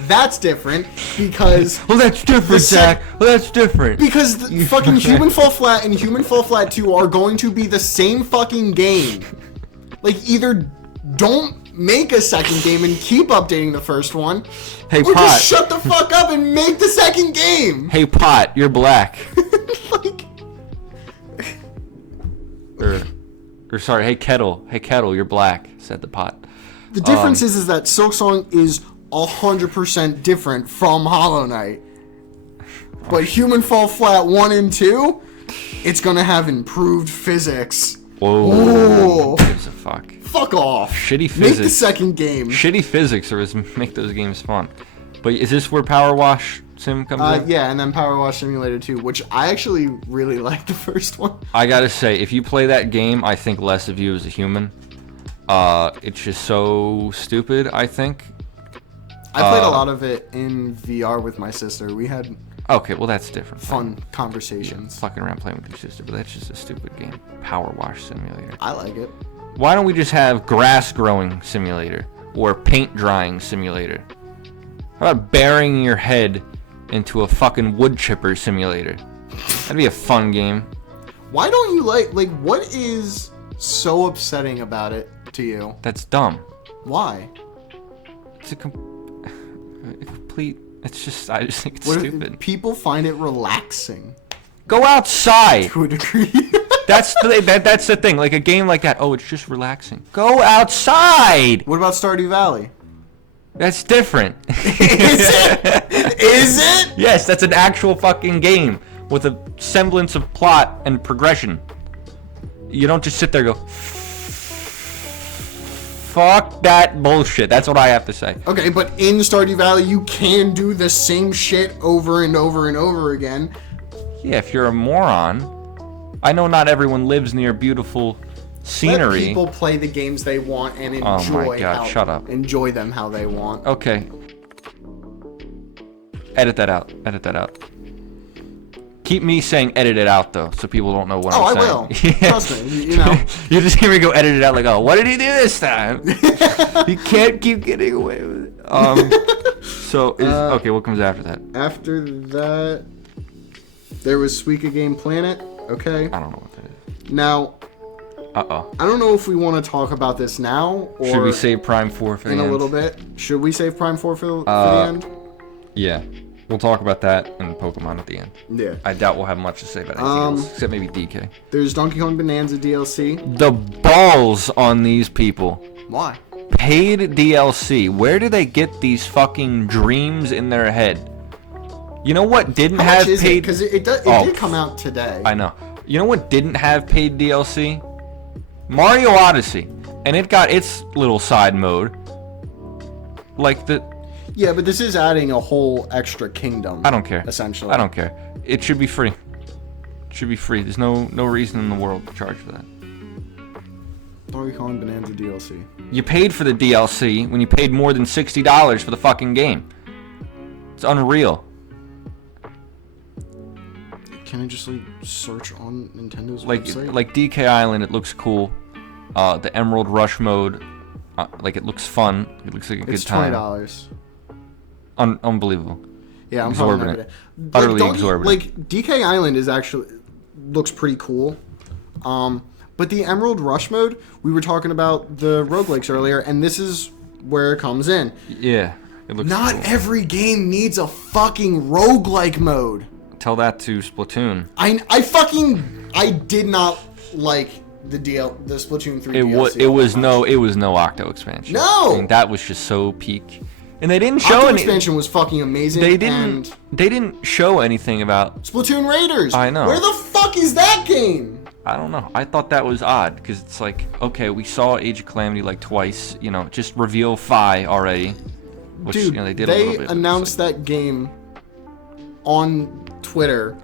That's different because... Well, that's different, Zach. Well, that's different. Because fucking Human Fall Flat and Human Fall Flat 2 are going to be the same fucking game. Either don't make a second game and keep updating the first one, or just shut the fuck up and make the second game. Hey, Pot, you're black. Or sorry, hey Kettle, you're black, said the Pot. The difference is that Silksong is 100% different from Hollow Knight. But Human Fall Flat 1 and 2, it's gonna have improved physics. Whoa. Who gives a fuck? Fuck off. Shitty physics. Make the second game. Shitty physics or make those games fun. But is this where Power Wash Sim comes in? Yeah, and then Power Wash Simulator 2, which I actually really like the first one. I gotta say, if you play that game, I think less of you as a human. It's just so stupid, I think. I played a lot of it in VR with my sister. We had okay, well that's different. Fun conversations. Yeah, fucking around playing with your sister, but that's just a stupid game. Power Wash Simulator. I like it. Why don't we just have Grass Growing Simulator or Paint Drying Simulator? How about burying your head into a fucking wood chipper simulator? That'd be a fun game. Why don't you like what is so upsetting about it to you? That's dumb. Why? It's a complete... I just think it's stupid. People find it relaxing. Go outside! To a degree. That's the thing. A game like that, oh, it's just relaxing. Go outside! What about Stardew Valley? That's different. Is it? Is it? Yes, that's an actual fucking game with a semblance of plot and progression. You don't just sit there and go, fuck that bullshit. That's what I have to say. Okay, but in Stardew Valley, you can do the same shit over and over and over again. Yeah, if you're a moron. I know not everyone lives near beautiful scenery. Let people play the games they want and enjoy. Oh my God! Shut up. Enjoy them how they want. Okay. Edit that out. Edit that out. Keep me saying edit it out though, so people don't know what I'm saying. Oh, I will. Trust me. You know. You just hear me go edit it out like, oh, what did he do this time? You can't keep getting away with it. Okay, what comes after that? After that, there was Suika Game Planet. Okay. I don't know what that is. Now. Uh-oh. I don't know if we want to talk about this now or should we save Prime 4 for the end? In a little bit. Should we save Prime 4 for the end? Yeah. We'll talk about that and Pokemon at the end. Yeah. I doubt we'll have much to say about anything else, except maybe DK. There's Donkey Kong Bonanza DLC. The balls on these people. Why? Paid DLC. Where do they get these fucking dreams in their head? You know what didn't have paid? Because it did come out today. I know. You know what didn't have paid DLC? Mario Odyssey. And it got its little side mode. Like the... Yeah, but this is adding a whole extra kingdom. I don't care. Essentially. I don't care. It should be free. It should be free. There's no reason in the world to charge for that. Donkey Kong Bonanza DLC. You paid for the DLC when you paid more than $60 for the fucking game. It's unreal. Can I just search on Nintendo's website? Like DK Island, it looks cool. The Emerald Rush mode, it looks fun. It looks like a good time. It's $20. Unbelievable. Yeah, I'm exorbitant. Utterly exorbitant. DK Island is actually looks pretty cool. But the Emerald Rush mode, we were talking about the roguelikes earlier, and this is where it comes in. Yeah, it looks Not cool. every game needs a fucking roguelike mode. Tell that to Splatoon. I did not like the Splatoon 3 DLC. It was no Octo expansion. No! I mean, that was just so peak. And they didn't show Octo expansion was fucking amazing. They didn't show anything about Splatoon Raiders. I know. Where the fuck is that game? I don't know. I thought that was odd because it's like, okay, we saw Age of Calamity twice. Just reveal Fi already. Which, dude, they did a little bit. They announced that game on Twitter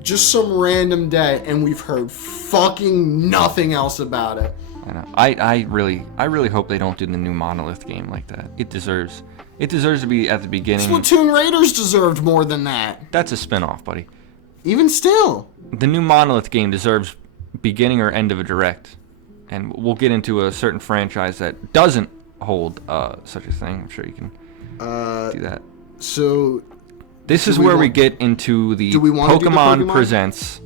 just some random day, and we've heard fucking nothing else about it. I know. I really hope they don't do the new Monolith game like that. It deserves to be at the beginning. Splatoon Raiders deserved more than that. That's a spin-off, buddy. Even still. The new Monolith game deserves beginning or end of a direct. And we'll get into a certain franchise that doesn't hold such a thing. I'm sure you can do that. So this is where we get into the Pokemon Presents.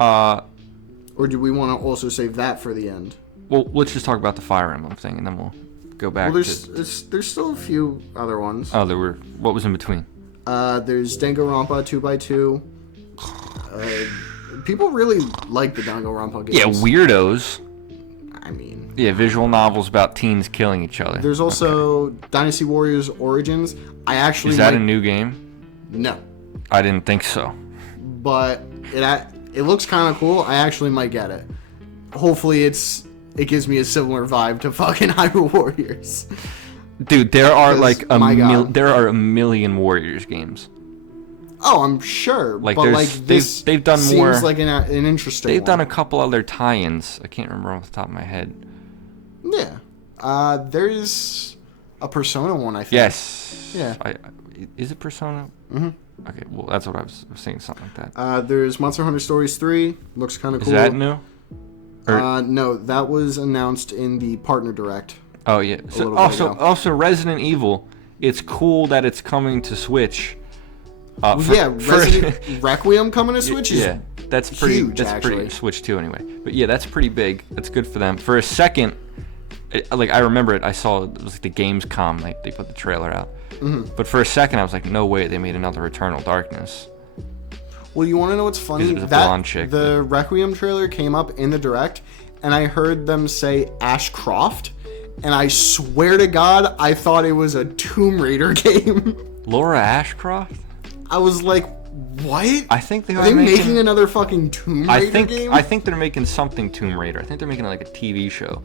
Or do we want to also save that for the end? Well, let's just talk about the Fire Emblem thing, and then we'll go back. Well, there's still a few other ones. Oh, there were. What was in between? There's Danganronpa 2x2. People really like the Danganronpa games. Yeah, weirdos. I mean... Yeah, visual novels about teens killing each other. There's also Dynasty Warriors Origins. Is that a new game? No. I didn't think so. But it looks kind of cool. I actually might get it. Hopefully it gives me a similar vibe to fucking Hyrule Warriors. Dude, there are there are a million Warriors games. Oh, I'm sure. They've done more. Seems like an interesting. They've done a couple other tie-ins. I can't remember off the top of my head. Yeah. There's a Persona one, I think. Yes. Yeah. Is it Persona? Mm-hmm. Okay, well, that's what I was saying, something like that. There's Monster Hunter Stories 3. Looks kind of cool. Is that new? No, that was announced in the Partner Direct. Oh, yeah. So, also, Resident Evil, it's cool that it's coming to Switch. Resident Requiem coming to Switch is that's pretty huge, that's actually. pretty Switch 2 anyway. But yeah, that's pretty big. That's good for them. For a second, I remember it. I saw it was the Gamescom. They put the trailer out. Mm-hmm. But for a second, I was like, no way, they made another Eternal Darkness. Well, you want to know what's funny? It was a blonde chick. The Requiem trailer came up in the Direct, and I heard them say Ashcroft, and I swear to God, I thought it was a Tomb Raider game. Laura Ashcroft? I was like, what? I think they are they making another fucking Tomb Raider game? I think they're making something Tomb Raider. I think they're making a TV show.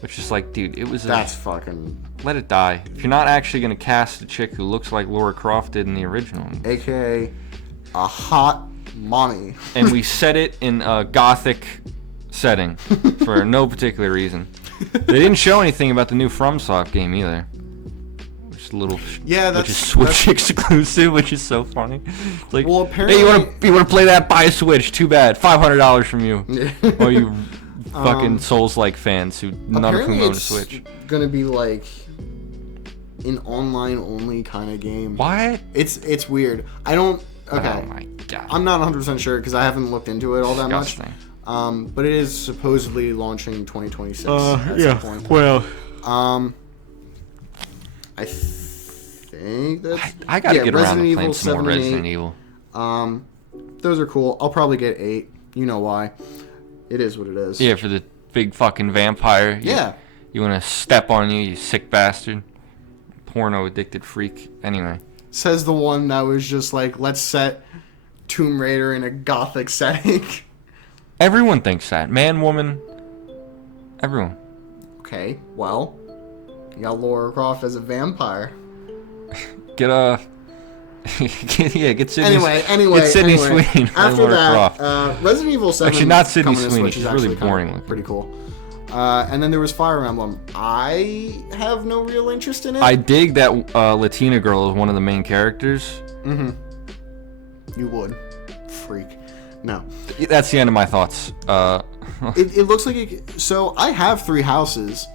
Which is like, dude, it was That's fucking... Let it die. If you're not actually going to cast a chick who looks like Laura Croft did in the original. AKA a hot mommy. And we said it in Gothic setting for no particular reason. They didn't show anything about the new FromSoft game either. Which is a little, which is Switch exclusive, which is so funny. It's like, well, apparently, hey, you want to play that? Buy a Switch. Too bad. $500 from you. Or you fucking Souls-like fans who none of whom own a Switch. It's gonna be like an online-only kind of game. What? It's weird. I don't. Okay. Oh my god. I'm not 100% sure because I haven't looked into it all that much. Disgusting. But it is supposedly launching 2026 at some point. Well, I think that's. I gotta get around to playing some 7 more and Resident 8. Evil. Those are cool. I'll probably get 8. You know why? It is what it is. Yeah, for the big fucking vampire. Yeah. You want to step on you sick bastard. Porno addicted freak. Anyway. Says the one that was just like, let's set Tomb Raider in a gothic setting. Everyone thinks that. Man, woman, everyone. Okay, well, you got Lara Croft as a vampire. Get Sydney. Anyway. Sydney Sweeney. After that, Resident Evil 7. Actually, not Sydney coming to Sweeney. Switch She's is really actually boring looking. pretty cool. And then there was Fire Emblem. I have no real interest in it. I dig that Latina girl is one of the main characters. Mm-hmm. You would. Freak. No. That's the end of my thoughts. It looks like so I have 3 houses,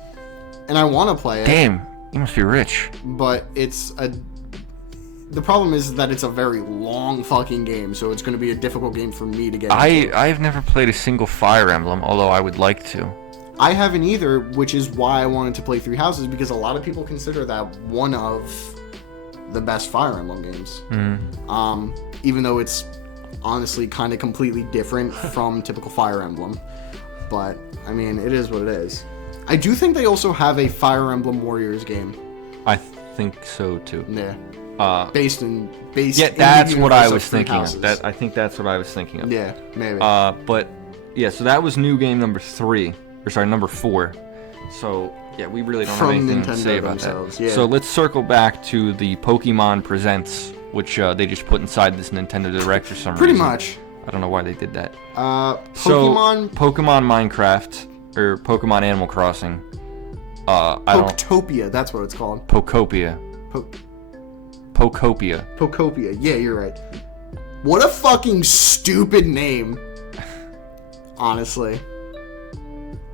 and I want to play it. Damn, you must be rich. But the problem is that it's a very long fucking game, so it's going to be a difficult game for me to get into. I've never played a single Fire Emblem, although I would like to. I haven't either, which is why I wanted to play 3 Houses, because a lot of people consider that one of the best Fire Emblem games. Mm. Even though it's honestly kind of completely different from typical Fire Emblem. But, I mean, it is what it is. I do think they also have a Fire Emblem Warriors game. I think so, too. Yeah. Based in yeah, that's what I was thinking of. I think that's what I was thinking of. Yeah, maybe. But, yeah, so that was new game number 3. Or sorry, number 4. So, yeah, we really don't have anything to say about that. Yeah. So let's circle back to the Pokemon Presents, which they just put inside this Nintendo Direct for some reason. Pretty much. I don't know why they did that. Pokemon... So, Pokemon Minecraft, or Pokemon Animal Crossing. Poketopia, that's what it's called. Pokopia. Pokopia. Pokopia, yeah, you're right. What a fucking stupid name. Honestly.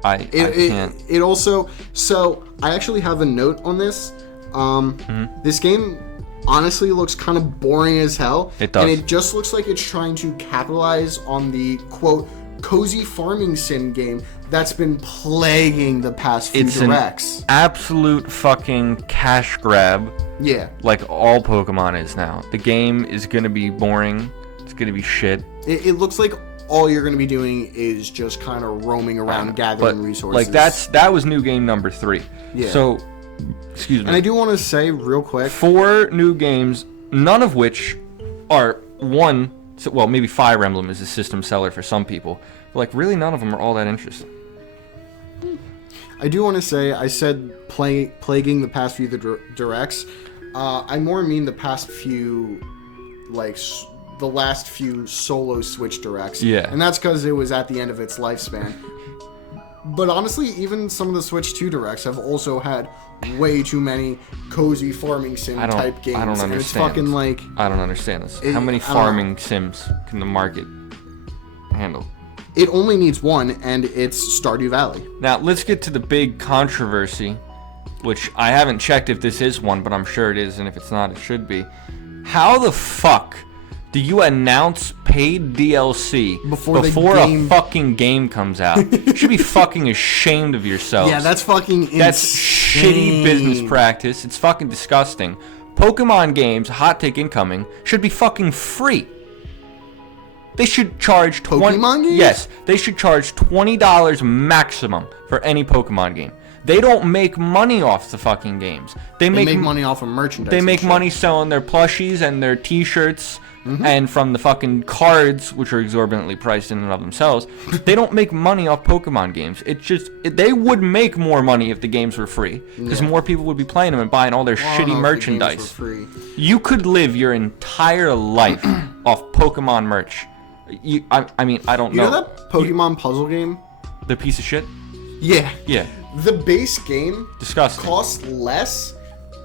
I can't. It also... So, I actually have a note on this. This game honestly looks kind of boring as hell. It does. And it just looks like it's trying to capitalize on the, quote, cozy farming sim game that's been plaguing the past few directs. An absolute fucking cash grab. Yeah. Like all Pokemon is now. The game is going to be boring. It's going to be shit. It looks like all you're going to be doing is just kind of roaming around gathering resources. Like that was new game number 3. Yeah. So, excuse me. And I do want to say real quick, 4 new games, none of which are well, maybe Fire Emblem is a system seller for some people. But like really none of them are all that interesting. I do want to say, I said plaguing the past few directs. I more mean the past few, like, the last few solo Switch directs. Yeah. And that's because it was at the end of its lifespan. But honestly, even some of the Switch 2 directs have also had way too many cozy farming sim type games. I don't understand. And it's fucking like... I don't understand this. How many farming sims can the market handle? It only needs one, and it's Stardew Valley. Now, let's get to the big controversy, which I haven't checked if this is one, but I'm sure it is, and if it's not, it should be. How the fuck do you announce paid DLC before a fucking game comes out? You should be fucking ashamed of yourselves. Yeah, that's fucking insane. That's shitty business practice. It's fucking disgusting. Pokemon games, hot take incoming, should be fucking free. They should charge Pokemon games? Yes, they should charge $20 maximum for any Pokemon game. They don't make money off the fucking games. They make money off of merchandise. They make money selling their plushies and their t-shirts and from the fucking cards, which are exorbitantly priced in and of themselves. They don't make money off Pokemon games. It's just they would make more money if the games were free, because more people would be playing them and buying all their shitty merchandise. The games were free. You could live your entire life off Pokemon merch. I mean, I don't know. You know that Pokemon puzzle game? The piece of shit? Yeah. Yeah. The base game Disgusting. costs less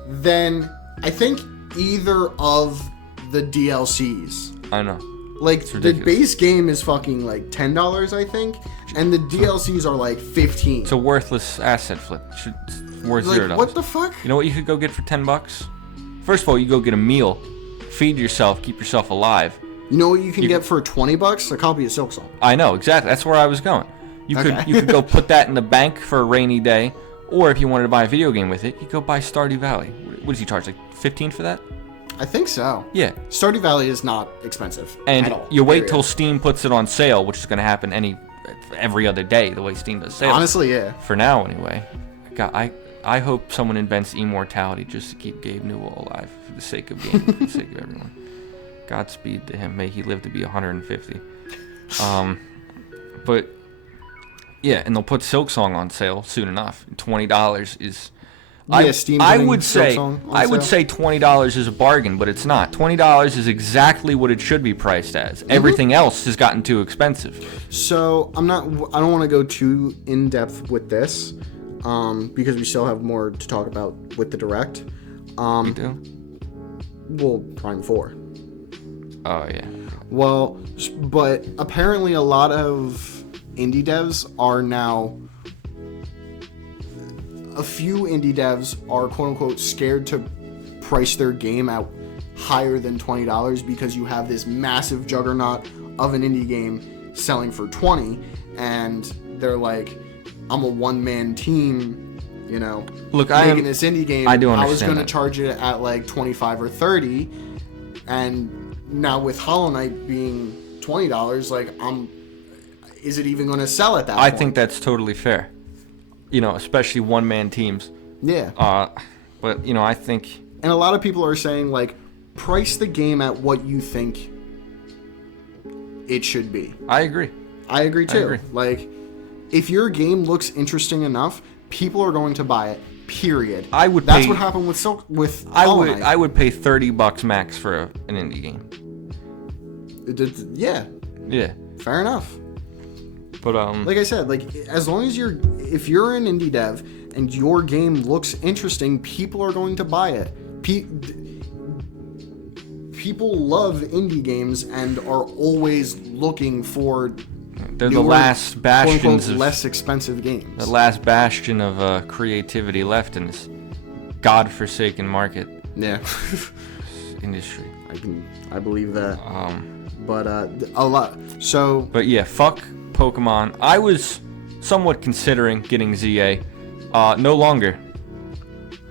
than, I think, either of the DLCs. I know. Like, the ridiculous. base game is fucking, like, $10, I think, and the DLCs are, like, $15. It's a worthless asset flip. It's worth like, $0. what the fuck? You know what you could go get for $10? First of all, you go get a meal, feed yourself, keep yourself alive. You know what you can get for $20? A copy of Silksong. I know, exactly. That's where I was going. You could go put that in the bank for a rainy day, or if you wanted to buy a video game with it, you go buy Stardew Valley. What does he charge? Like $15 for that? I think so. Yeah. Stardew Valley is not expensive And at all. you wait Period. till Steam puts it on sale, which is going to happen every other day, the way Steam does sales. Honestly, yeah. For now, anyway. I hope someone invents immortality just to keep Gabe Newell alive for the sake of gaming, for the sake of everyone. Godspeed to him. May he live to be 150. But yeah, and they'll put Silksong on sale soon enough. $20 is. Steam I putting would say Silksong on I would sale? say $20 is a bargain, but it's not. $20 is exactly what it should be priced as. Everything else has gotten too expensive. So I don't want to go too in depth with this, because we still have more to talk about with the direct. You do? Well, Prime 4. Oh yeah. Well, but apparently a lot of indie devs are now. A few indie devs are quote unquote scared to price their game at higher than $20 because you have this massive juggernaut of an indie game selling for $20, and they're like, I'm a one-man team, you know, Look, making this indie game. I do I was understand going to that. charge it at like 25 or 30, and now with Hollow Knight being $20, like is it even going to sell at that I point? think that's totally fair. You know, especially one-man teams. Yeah. But you know, I think And a lot of people are saying, like, price the game at what you think it should be. I agree. I agree too. agree. Like, if your game looks interesting enough, people are going to buy it. Period. That's what happened with Hollow Knight. I would pay $30 max for an indie game. Yeah, Yeah. fair enough. But Like I said, like, as long as if you're an indie dev and your game looks interesting, people are going to buy it. People love indie games and are always looking for they're the newer, last bastions quote-unquote, of less expensive games. the last bastion of creativity left in this godforsaken market Yeah, industry. I believe that. But a lot. So But yeah, fuck Pokemon. I was somewhat considering getting ZA. No longer.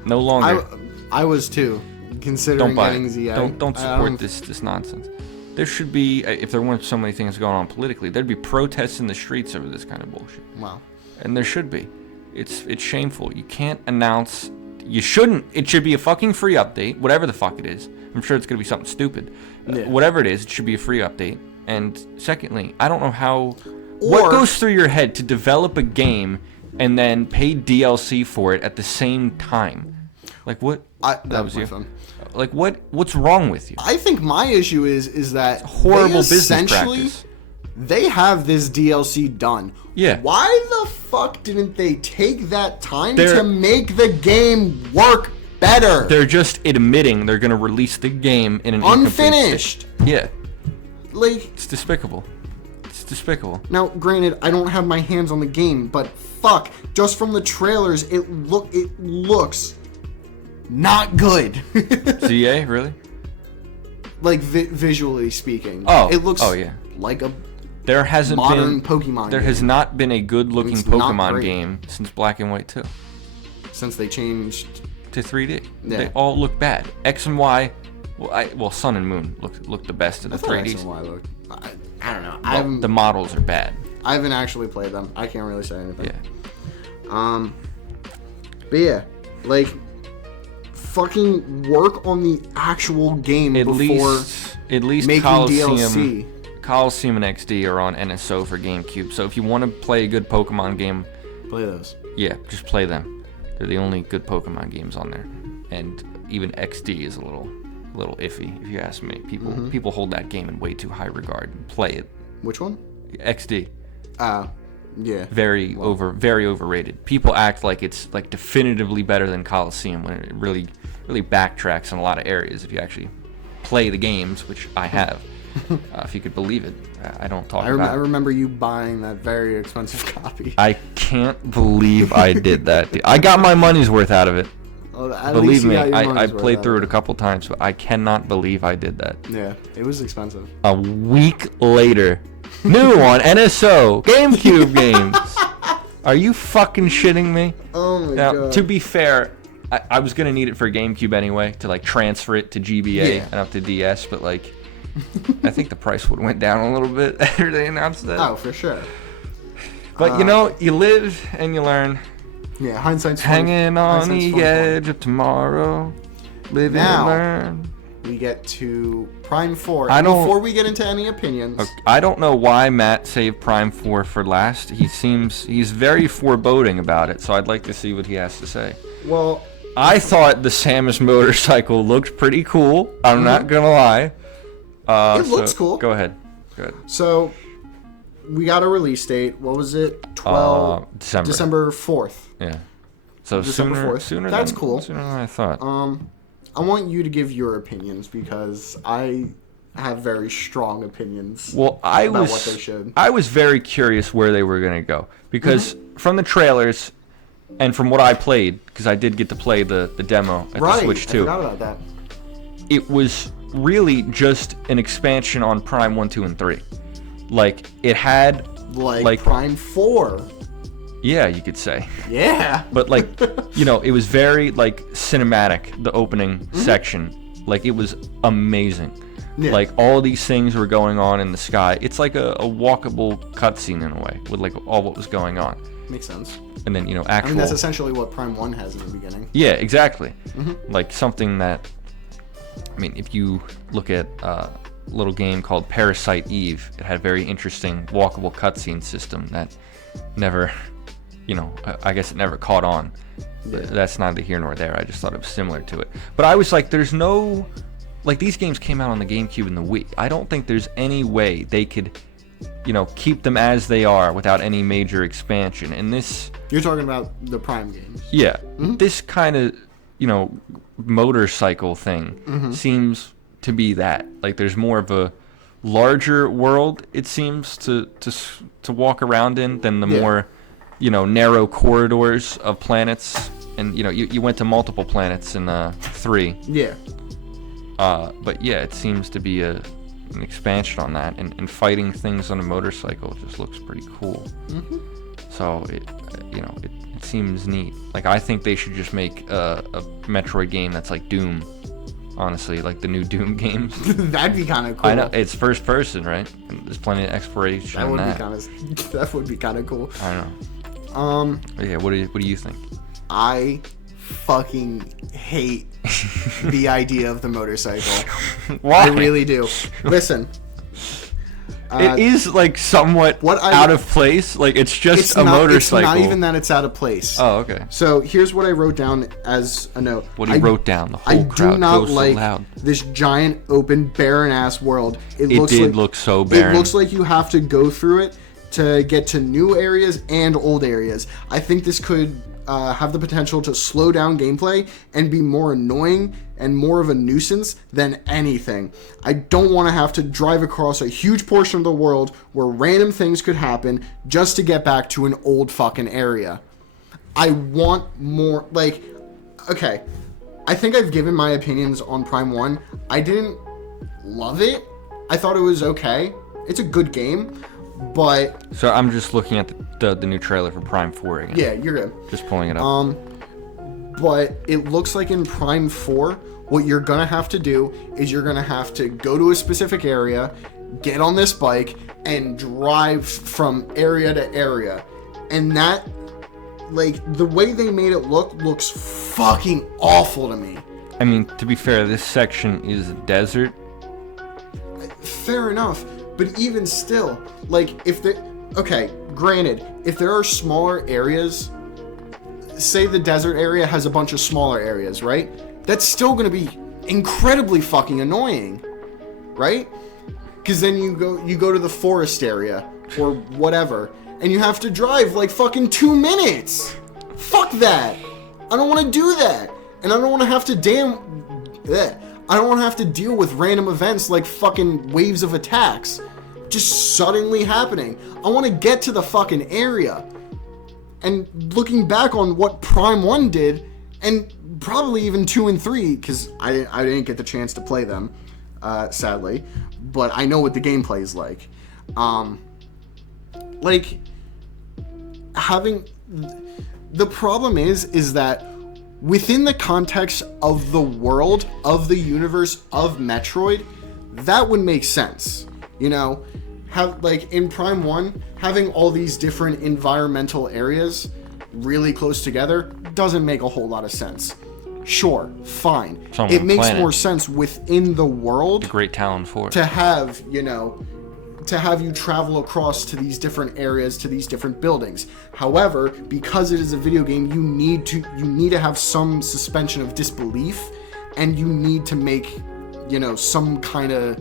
No longer. I was too considering Don't buy getting it. ZI. Don't support this nonsense. There should be, if there weren't so many things going on politically, there'd be protests in the streets over this kind of bullshit. Wow. And there should be. It's shameful. You can't announce. You shouldn't. It should be a fucking free update, whatever the fuck it is. I'm sure it's gonna be something stupid. Yeah. Whatever it is, it should be a free update. And secondly, I don't know how. Or- What goes through your head to develop a game and then pay DLC for it at the same time? Like what? That was you. my phone. Like what's wrong with you? I think my issue is that Horrible they business essentially practice. they have this DLC done. Yeah. Why the fuck didn't they take that time They're- to make the game work better? They're just admitting they're gonna release the game in an incomplete state. Unfinished. Yeah, Like, it's despicable. It's despicable. now, granted, I don't have my hands on the game, but fuck, just from the trailers, it looks not good. ZA, really? Like visually speaking. Oh, it looks oh, yeah. like a There hasn't modern been Pokemon There game has not been a good-looking It's not Pokemon great. game since Black and White 2 since they changed. to 3D. Yeah. They all look bad. X and Y, well, Sun and Moon look the best of the I thought X 3Ds. and Y looked. I don't know. Well, the models are bad. I haven't actually played them. I can't really say anything. Yeah. But yeah, like, fucking work on the actual game At before least making Coliseum DLC. and XD are on NSO for GameCube. So if you want to play a good Pokemon game, Play those. yeah, just play them. They're the only good Pokemon games on there. And even XD is a little iffy, if you ask me. People hold that game in way too high regard. Play it. Which one? XD. Yeah. Very overrated. People act like it's like definitively better than Coliseum when it really backtracks in a lot of areas if you actually play the games, which I have. If you could believe it. I don't talk about it. I remember you buying that very expensive copy. I can't believe I did that, dude. I got my money's worth out of it. Well, believe me, I played through it a couple times, but I cannot believe I did that. Yeah, it was expensive. A week later, new on NSO, GameCube games. Are you fucking shitting me? Oh my now, god. To be fair, I was gonna need it for GameCube anyway to like transfer it to GBA and up to DS, but like, I think the price would have went down a little bit after they announced that. Oh, for sure. But you know, you live and you learn. Yeah, hindsight's hanging on the edge of tomorrow. Live and learn. We get to Prime 4. Before we get into any opinions. Okay, I don't know why Matt saved Prime 4 for last. He's very foreboding about it, so I'd like to see what he has to say. Well, I thought the Samus motorcycle looked pretty cool. I'm not gonna lie. It looks cool. Go ahead. So, we got a release date. What was it? December 4th. Yeah. So December 4th. Sooner That's than, cool. Sooner than I thought. I want you to give your opinions because I have very strong opinions. Well, about what they should. I was very curious where they were gonna go because from the trailers and from what I played, because I did get to play the demo at the Switch too. I forgot about that. It was really just an expansion on Prime 1, 2, and 3. Like it had like Prime 4. Yeah, you could say. Yeah. But like, you know, it was very like cinematic, the opening section. Like it was amazing. Yeah. Like all these things were going on in the sky. It's like a walkable cutscene in a way with like all what was going on. Makes sense. And then, you know, actual... I mean, that's essentially what Prime 1 has in the beginning. Yeah, exactly. Like something that... I mean, if you look at a little game called Parasite Eve, it had a very interesting walkable cutscene system that never... You know, I guess it never caught on. Yeah. That's neither here nor there. I just thought it was similar to it. But I was like, there's no... Like, these games came out on the GameCube and the Wii. I don't think there's any way they could, you know, keep them as they are without any major expansion. And this... You're talking about the Prime games. Yeah. This kind of, you know, motorcycle thing seems to be that. Like, there's more of a larger world, it seems, to walk around in than the more... you know, narrow corridors of planets, and you know, you went to multiple planets in 3. Yeah. But yeah, it seems to be an expansion on that, and fighting things on a motorcycle just looks pretty cool. So it, you know, it seems neat. Like I think they should just make a Metroid game that's like Doom. Honestly, like the new Doom games. That'd be kind of cool. I know it's first person, right? And there's plenty of exploration. That would be kind of cool. I know. Yeah, what do you think? I fucking hate the idea of the motorcycle. Why? I really do. Listen. It is like somewhat out of place. Like it's just a motorcycle. It's not even that it's out of place. Oh, okay. So here's what I wrote down as a note. What he wrote down. The whole crowd do not goes like so loud. This giant, open, barren-ass world. It look so barren. It looks like you have to go through it to get to new areas and old areas. I think this could have the potential to slow down gameplay and be more annoying and more of a nuisance than anything. I don't want to have to drive across a huge portion of the world where random things could happen just to get back to an old fucking area. I want more, like, okay, I think I've given my opinions on Prime 1. I didn't love it. I thought it was okay. It's a good game. But so I'm just looking at the new trailer for Prime 4 again. Yeah, you're good. Just pulling it up. But it looks like in Prime 4, what you're gonna have to do is you're gonna have to go to a specific area, get on this bike, and drive from area to area. And that, like, the way they made it looks fucking awful to me. I mean, to be fair, this section is a desert. Fair enough. But even still, like, okay, granted, if there are smaller areas, say the desert area has a bunch of smaller areas, right? That's still going to be incredibly fucking annoying, right? Because then you go to the forest area or whatever, and you have to drive like fucking 2 minutes. Fuck that. I don't want to do that. And I don't want to have to I don't want to have to deal with random events like fucking waves of attacks just suddenly happening. I want to get to the fucking area. And looking back on what Prime 1 did, and probably even 2 and 3, because I didn't get the chance to play them, sadly, but I know what the gameplay is like. Like, having... The problem is that within the context of the world, of the universe of Metroid, that would make sense. You know, have like in Prime 1, having all these different environmental areas really close together doesn't make a whole lot of sense. Sure, fine. It makes more sense within the world. The Great Talon 4. To have, you know, to have you travel across to these different areas, to these different buildings. However, because it is a video game, you need to have some suspension of disbelief, and you need to make, you know, some kind of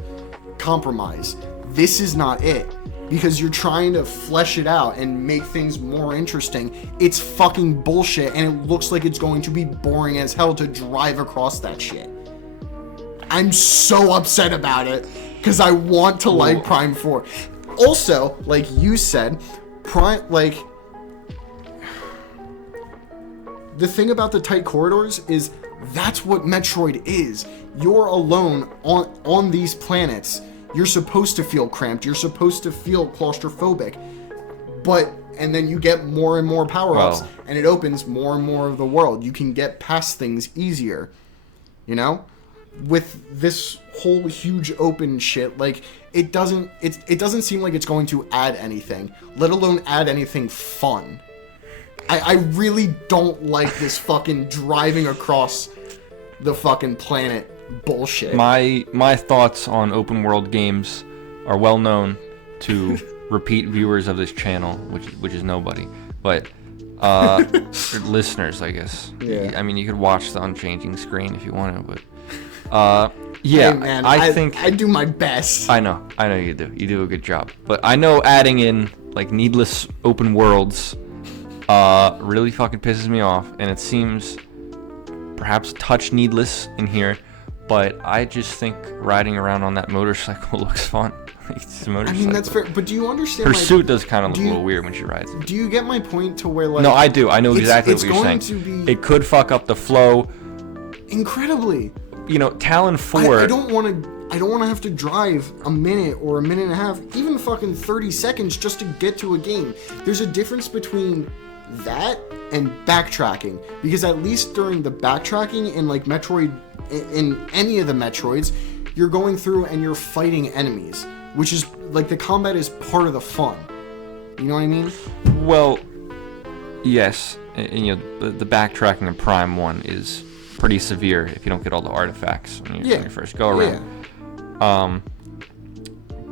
compromise. This is not it, because you're trying to flesh it out and make things more interesting. It's fucking bullshit, and it looks like it's going to be boring as hell to drive across that shit. I'm so upset about it, because I want to like Prime 4. Also, like you said, the thing about the tight corridors is that's what Metroid is. You're alone on these planets. You're supposed to feel cramped. You're supposed to feel claustrophobic. And then you get more and more power-ups, and it opens more and more of the world. You can get past things easier, you know? With this whole huge open shit, like, it doesn't seem like it's going to add anything, let alone add anything fun. I really don't like this fucking driving across the fucking planet bullshit. My thoughts on open world games are well known to repeat viewers of this channel, which is nobody, but listeners, I guess. Yeah. I mean, you could watch the unchanging screen if you want to, but yeah, hey man, I think I do my best. I know you do a good job, but I know adding in like needless open worlds really fucking pisses me off, and it seems perhaps a touch needless in here, but I just think riding around on that motorcycle looks fun. It's a motorcycle. I mean, that's fair, but do you understand? Her suit does kind of look a little weird when she rides it. Do you get my point to where, like... No, I do. I know exactly what you're saying. Be... It could fuck up the flow. Incredibly. You know, Talon 4... I don't want to have to drive a minute or a minute and a half, even fucking 30 seconds just to get to a game. There's a difference between that and backtracking, because at least during the backtracking in like Metroid, in any of the Metroids, you're going through and you're fighting enemies, which is like the combat is part of the fun. You know what I mean? Well, yes. And, you know, the backtracking in Prime 1 is pretty severe if you don't get all the artifacts when you first go around. Yeah.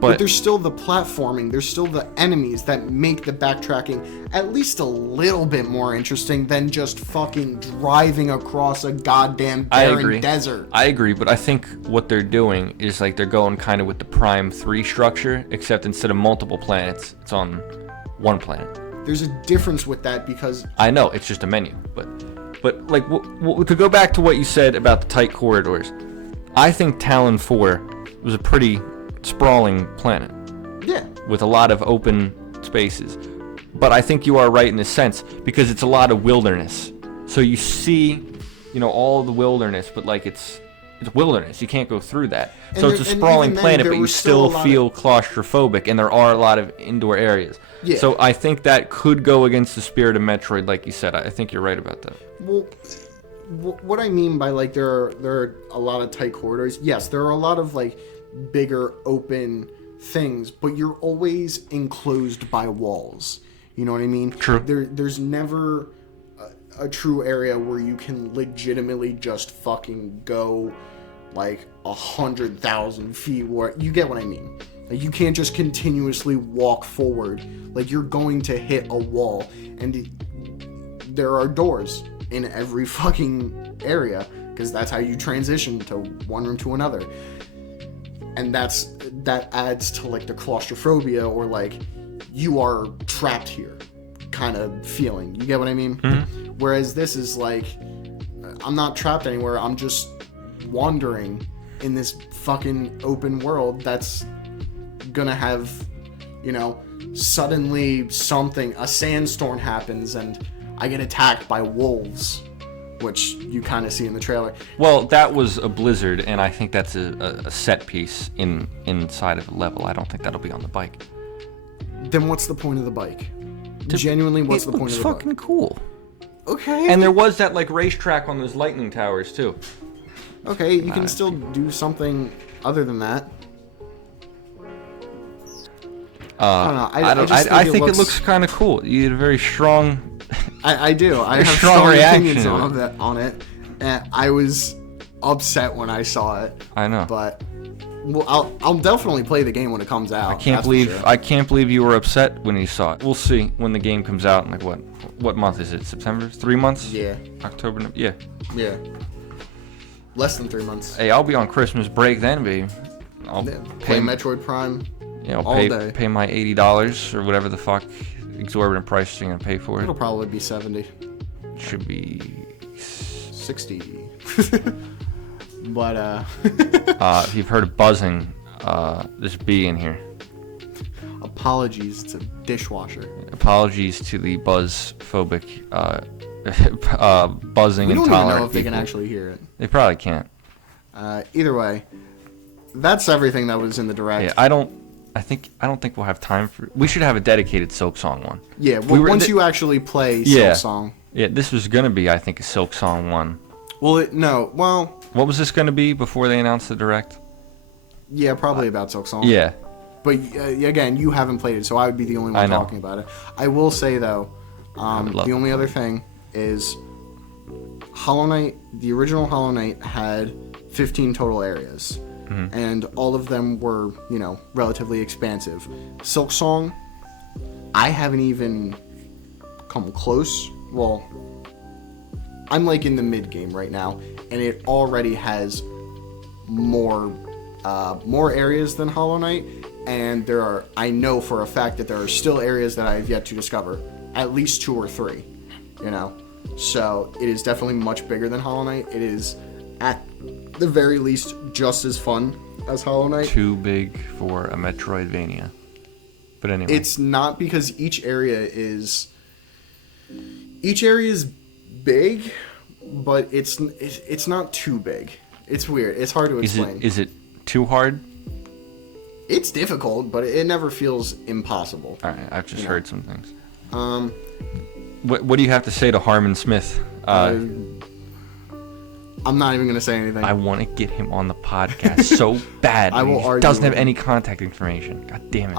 But there's still the platforming, there's still the enemies that make the backtracking at least a little bit more interesting than just fucking driving across a goddamn barren desert. I agree, but I think what they're doing is like they're going kind of with the Prime 3 structure, except instead of multiple planets, it's on one planet. There's a difference with that because... I know, it's just a menu, but like to go back to what you said about the tight corridors, I think Talon 4 was a pretty sprawling planet. Yeah. With a lot of open spaces. But I think you are right in a sense, because it's a lot of wilderness. So you see, you know, all the wilderness, but like it's wilderness. You can't go through that. So it's a sprawling planet, but you still feel claustrophobic, and there are a lot of indoor areas. Yeah. So I think that could go against the spirit of Metroid, like you said. I think you're right about that. Well, what I mean by like there are a lot of tight corridors. Yes, there are a lot of like bigger open things, but you're always enclosed by walls. You know what I mean? True. There's never a true area where you can legitimately just fucking go like 100,000 feet. Where you get what I mean? Like, you can't just continuously walk forward. Like, you're going to hit a wall, and there are doors in every fucking area, because that's how you transition to one room to another. And that adds to like the claustrophobia, or like you are trapped here kind of feeling. You get what I mean? Mm-hmm. Whereas this is like, I'm not trapped anywhere. I'm just wandering in this fucking open world that's gonna have, suddenly a sandstorm happens and I get attacked by wolves, which you kind of see in the trailer. Well, that was a blizzard, and I think that's a set piece inside of a level. I don't think that'll be on the bike. Then what's the point of the bike? Genuinely, what's the point of the bike? It's fucking cool. Okay. And there was that like racetrack on those lightning towers too. Okay, you can still do something other than that. I don't know. I think it looks kind of cool. You had a very strong. I do. I have strong opinions on it. And I was upset when I saw it. I know. But I'll definitely play the game when it comes out. I can't believe you were upset when you saw it. We'll see when the game comes out. Like what month is it? September? 3 months? Yeah. October? Yeah. Yeah. Less than 3 months. Hey, I'll be on Christmas break then, baby. I'll play Metroid Prime. Yeah, I'll all day. Pay my $80 or whatever the fuck exorbitant price you're gonna pay for it. It'll probably be 70. Should be 60. But if you've heard of buzzing, there's a bee in here. Apologies to dishwasher. Apologies to the buzz-phobic, buzzing intolerant. We don't even know if they people. can actually hear it. They probably can't. Either way, that's everything that was in the direct. Yeah, I don't think we'll have time for. We should have a dedicated Silk Song one. Yeah, once you actually play Silk Song. Yeah, this was gonna be, I think, a Silk Song one. Well, what was this gonna be before they announced the direct? Yeah, probably about Silk Song. Yeah. But again, you haven't played it, so I would be the only one talking about it. I will say though, the only other thing is Hollow Knight. The original Hollow Knight had 15 total areas. Mm-hmm. And all of them were, relatively expansive. Silk Song, I haven't even come close. Well, I'm like in the mid game right now, and it already has more areas than Hollow Knight. And I know for a fact that there are still areas that I have yet to discover, at least 2 or 3. So it is definitely much bigger than Hollow Knight. It is at the very least just as fun as Hollow Knight. Too big for a Metroidvania. But anyway. It's not, because each area is big, but it's not too big. It's weird. It's hard to explain. Is it too hard? It's difficult, but it never feels impossible. All right, I've just heard some things. What do you have to say to Harmon Smith? I'm not even going to say anything. I want to get him on the podcast so bad. I will argue. He doesn't have any contact information. God damn it.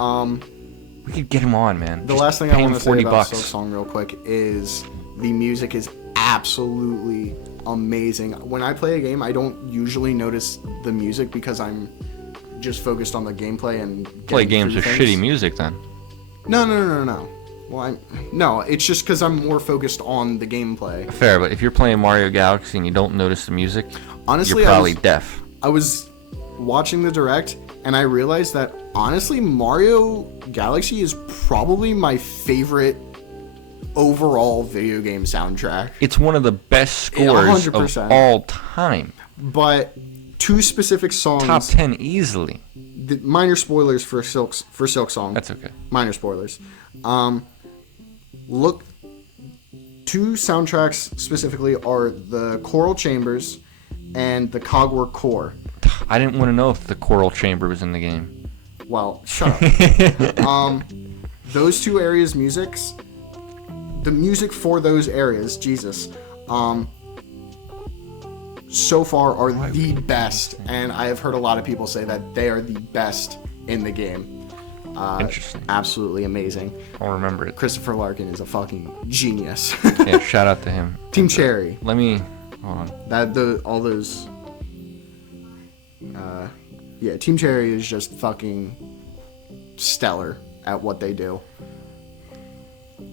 We could get him on, man. The last thing I want to say about Silk Song real quick is the music is absolutely amazing. When I play a game, I don't usually notice the music because I'm just focused on the gameplay and play games with shitty music then. No. Well, no, it's just because I'm more focused on the gameplay. Fair, but if you're playing Mario Galaxy and you don't notice the music, honestly, you're probably deaf. I was watching the direct, and I realized that, honestly, Mario Galaxy is probably my favorite overall video game soundtrack. It's one of the best scores 100%. Of all time. But 2 specific songs... Top 10 easily. Minor spoilers for Silk Song. That's okay. Minor spoilers. Look, 2 soundtracks specifically are the Choral Chambers and the Cogwork Core. I didn't want to know if the Choral Chamber was in the game. Well, shut up. Those 2 areas' musics, the music for those areas, Jesus, so far are the best, and I have heard a lot of people say that they are the best in the game. Interesting. Absolutely amazing. I'll remember it. Christopher Larkin is a fucking genius. Yeah, shout out to him. Team Cherry. Let me hold on. All those. Team Cherry is just fucking stellar at what they do.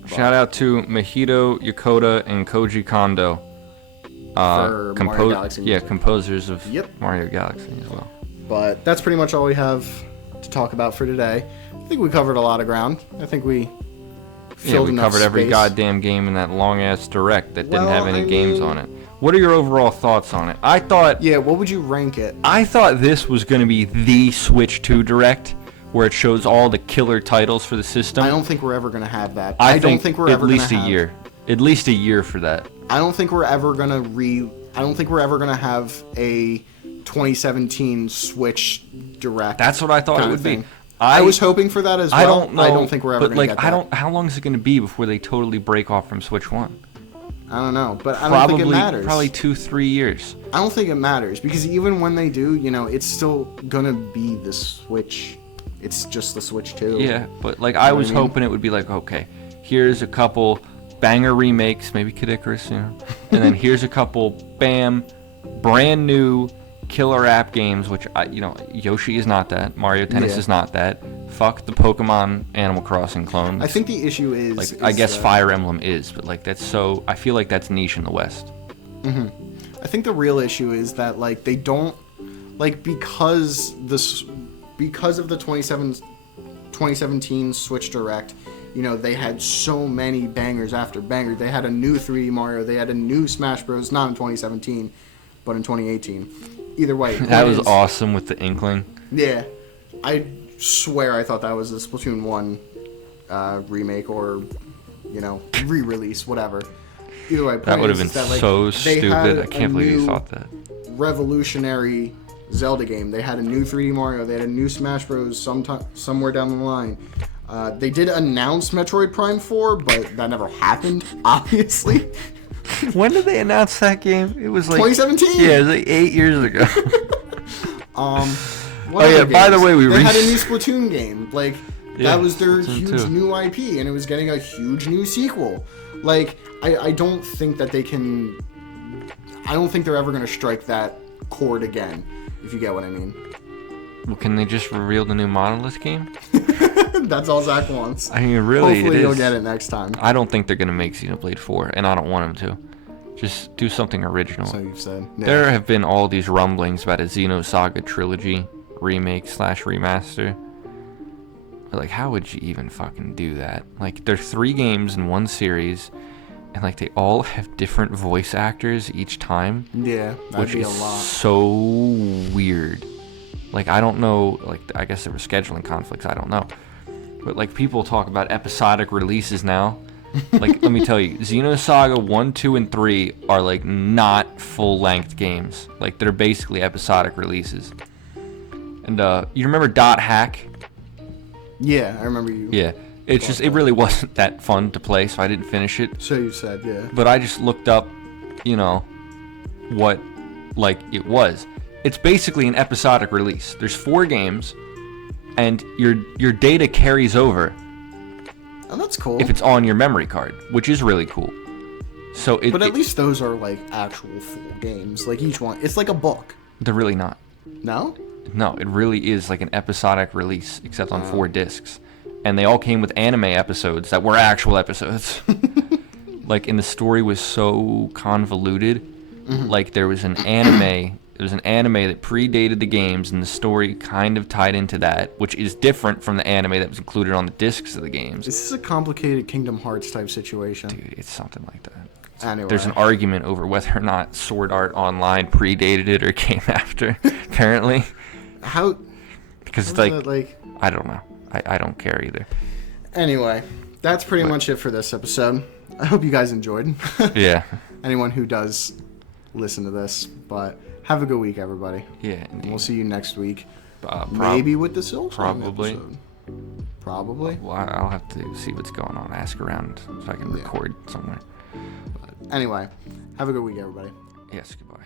Shout out to Mahito Yokota and Koji Kondo. For Mario Galaxy. Yeah, composers of Yep. Mario Galaxy as well. But that's pretty much all we have to talk about for today. I think we covered a lot of ground. I think we filled we enough covered every space. goddamn game in that long-ass direct that didn't Well, have any I games mean- on it. What are your overall thoughts on it? I thought What would you rank it? this was going to be the Switch 2 direct, where it shows all the killer titles for the system. I don't think we're ever gonna have that. I don't think we're ever at least gonna a have, year. At least a year for that. I don't think we're ever gonna I don't think we're ever gonna have a 2017 Switch direct. That's what I thought it kind would of be. thing. I was hoping for that as well. I don't know. I don't think we're ever but gonna like, get that. How long is it going to be before they totally break off from Switch 1? I don't know, but I don't think it matters. Probably 2-3 years. I don't think it matters because even when they do, it's still gonna be the Switch. It's just the Switch 2. Yeah, but like I was hoping it would be like, okay, here's a couple banger remakes, maybe Kid Icarus, and then here's a couple brand new killer app games, which Yoshi is not that, Mario Tennis is not that. Fuck the Pokemon Animal Crossing clones. I think the issue is like I guess Fire Emblem is, but like that's so I feel like that's niche in the West. I think the real issue is that like they don't because of the 2017 Switch Direct, they had so many bangers after banger. They had a new 3D Mario, they had a new Smash Bros. Not in 2017, but in 2018. Either way, That was awesome with the Inkling. Yeah, I swear I thought that was a Splatoon 1 remake or re-release, whatever. Either way, That would have been so stupid. I can't believe you thought that. Revolutionary Zelda game. They had a new 3D Mario. They had a new Smash Bros. Somewhere down the line. They did announce Metroid Prime 4, but that never happened, obviously. When did they announce that game? It was like 2017. Yeah, it was like 8 years ago. What other by the games? way, they had a new Splatoon game. Like Yeah, that was their Splatoon huge 2. new IP, and it was getting a huge new sequel. Like I don't think that they can. I don't think they're ever going to strike that chord again. If you get what I mean. Well, can they just reveal the new Monolith game? That's all Zach wants. I mean, really, Hopefully it you'll is. get it next time. I don't think they're gonna make Xenoblade 4, and I don't want them to. Just do something original. So you've said. Yeah. There have been all these rumblings about a Xenosaga trilogy remake/remaster. But like, how would you even fucking do that? Like, there are 3 games in one series, and like they all have different voice actors each time. Yeah, that'd which be is a lot. so weird. Like, I don't know, like, I guess there were scheduling conflicts, I don't know. But, like, people talk about episodic releases now. Like, let me tell you, Xenosaga 1, 2, and 3 are, like, not full-length games. Like, they're basically episodic releases. And, you remember Dot Hack? Yeah, I remember you. Yeah. It's just, it really wasn't that fun to play, so I didn't finish it. So you said, yeah. But I just looked up, what, like, it was. It's basically an episodic release. There's 4 games, and your data carries over Oh, that's cool. if it's on your memory card, which is really cool. So But at least those are like actual full games. Like each one, it's like a book. they're really not. No? No, it really is like an episodic release, except on 4 discs, and they all came with anime episodes that were actual episodes. Like, and the story was so convoluted. Like, there was an anime. It was an anime that predated the games, and the story kind of tied into that, which is different from the anime that was included on the discs of the games. Is this a complicated Kingdom Hearts type situation? Dude, it's something like that. Anyway. There's an argument over whether or not Sword Art Online predated it or came after, apparently. How? Because, how's like, that, like, I don't know. I don't care either. anyway, that's pretty much it for this episode. I hope you guys enjoyed. Yeah. Anyone who does listen to this, but have a good week, everybody. Yeah, And we'll see you next week. prob- Maybe with the Silksong probably. episode. Probably. Well, I'll have to see what's going on. Ask around so I can Yeah. record somewhere. Anyway, have a good week, everybody. Yes, goodbye.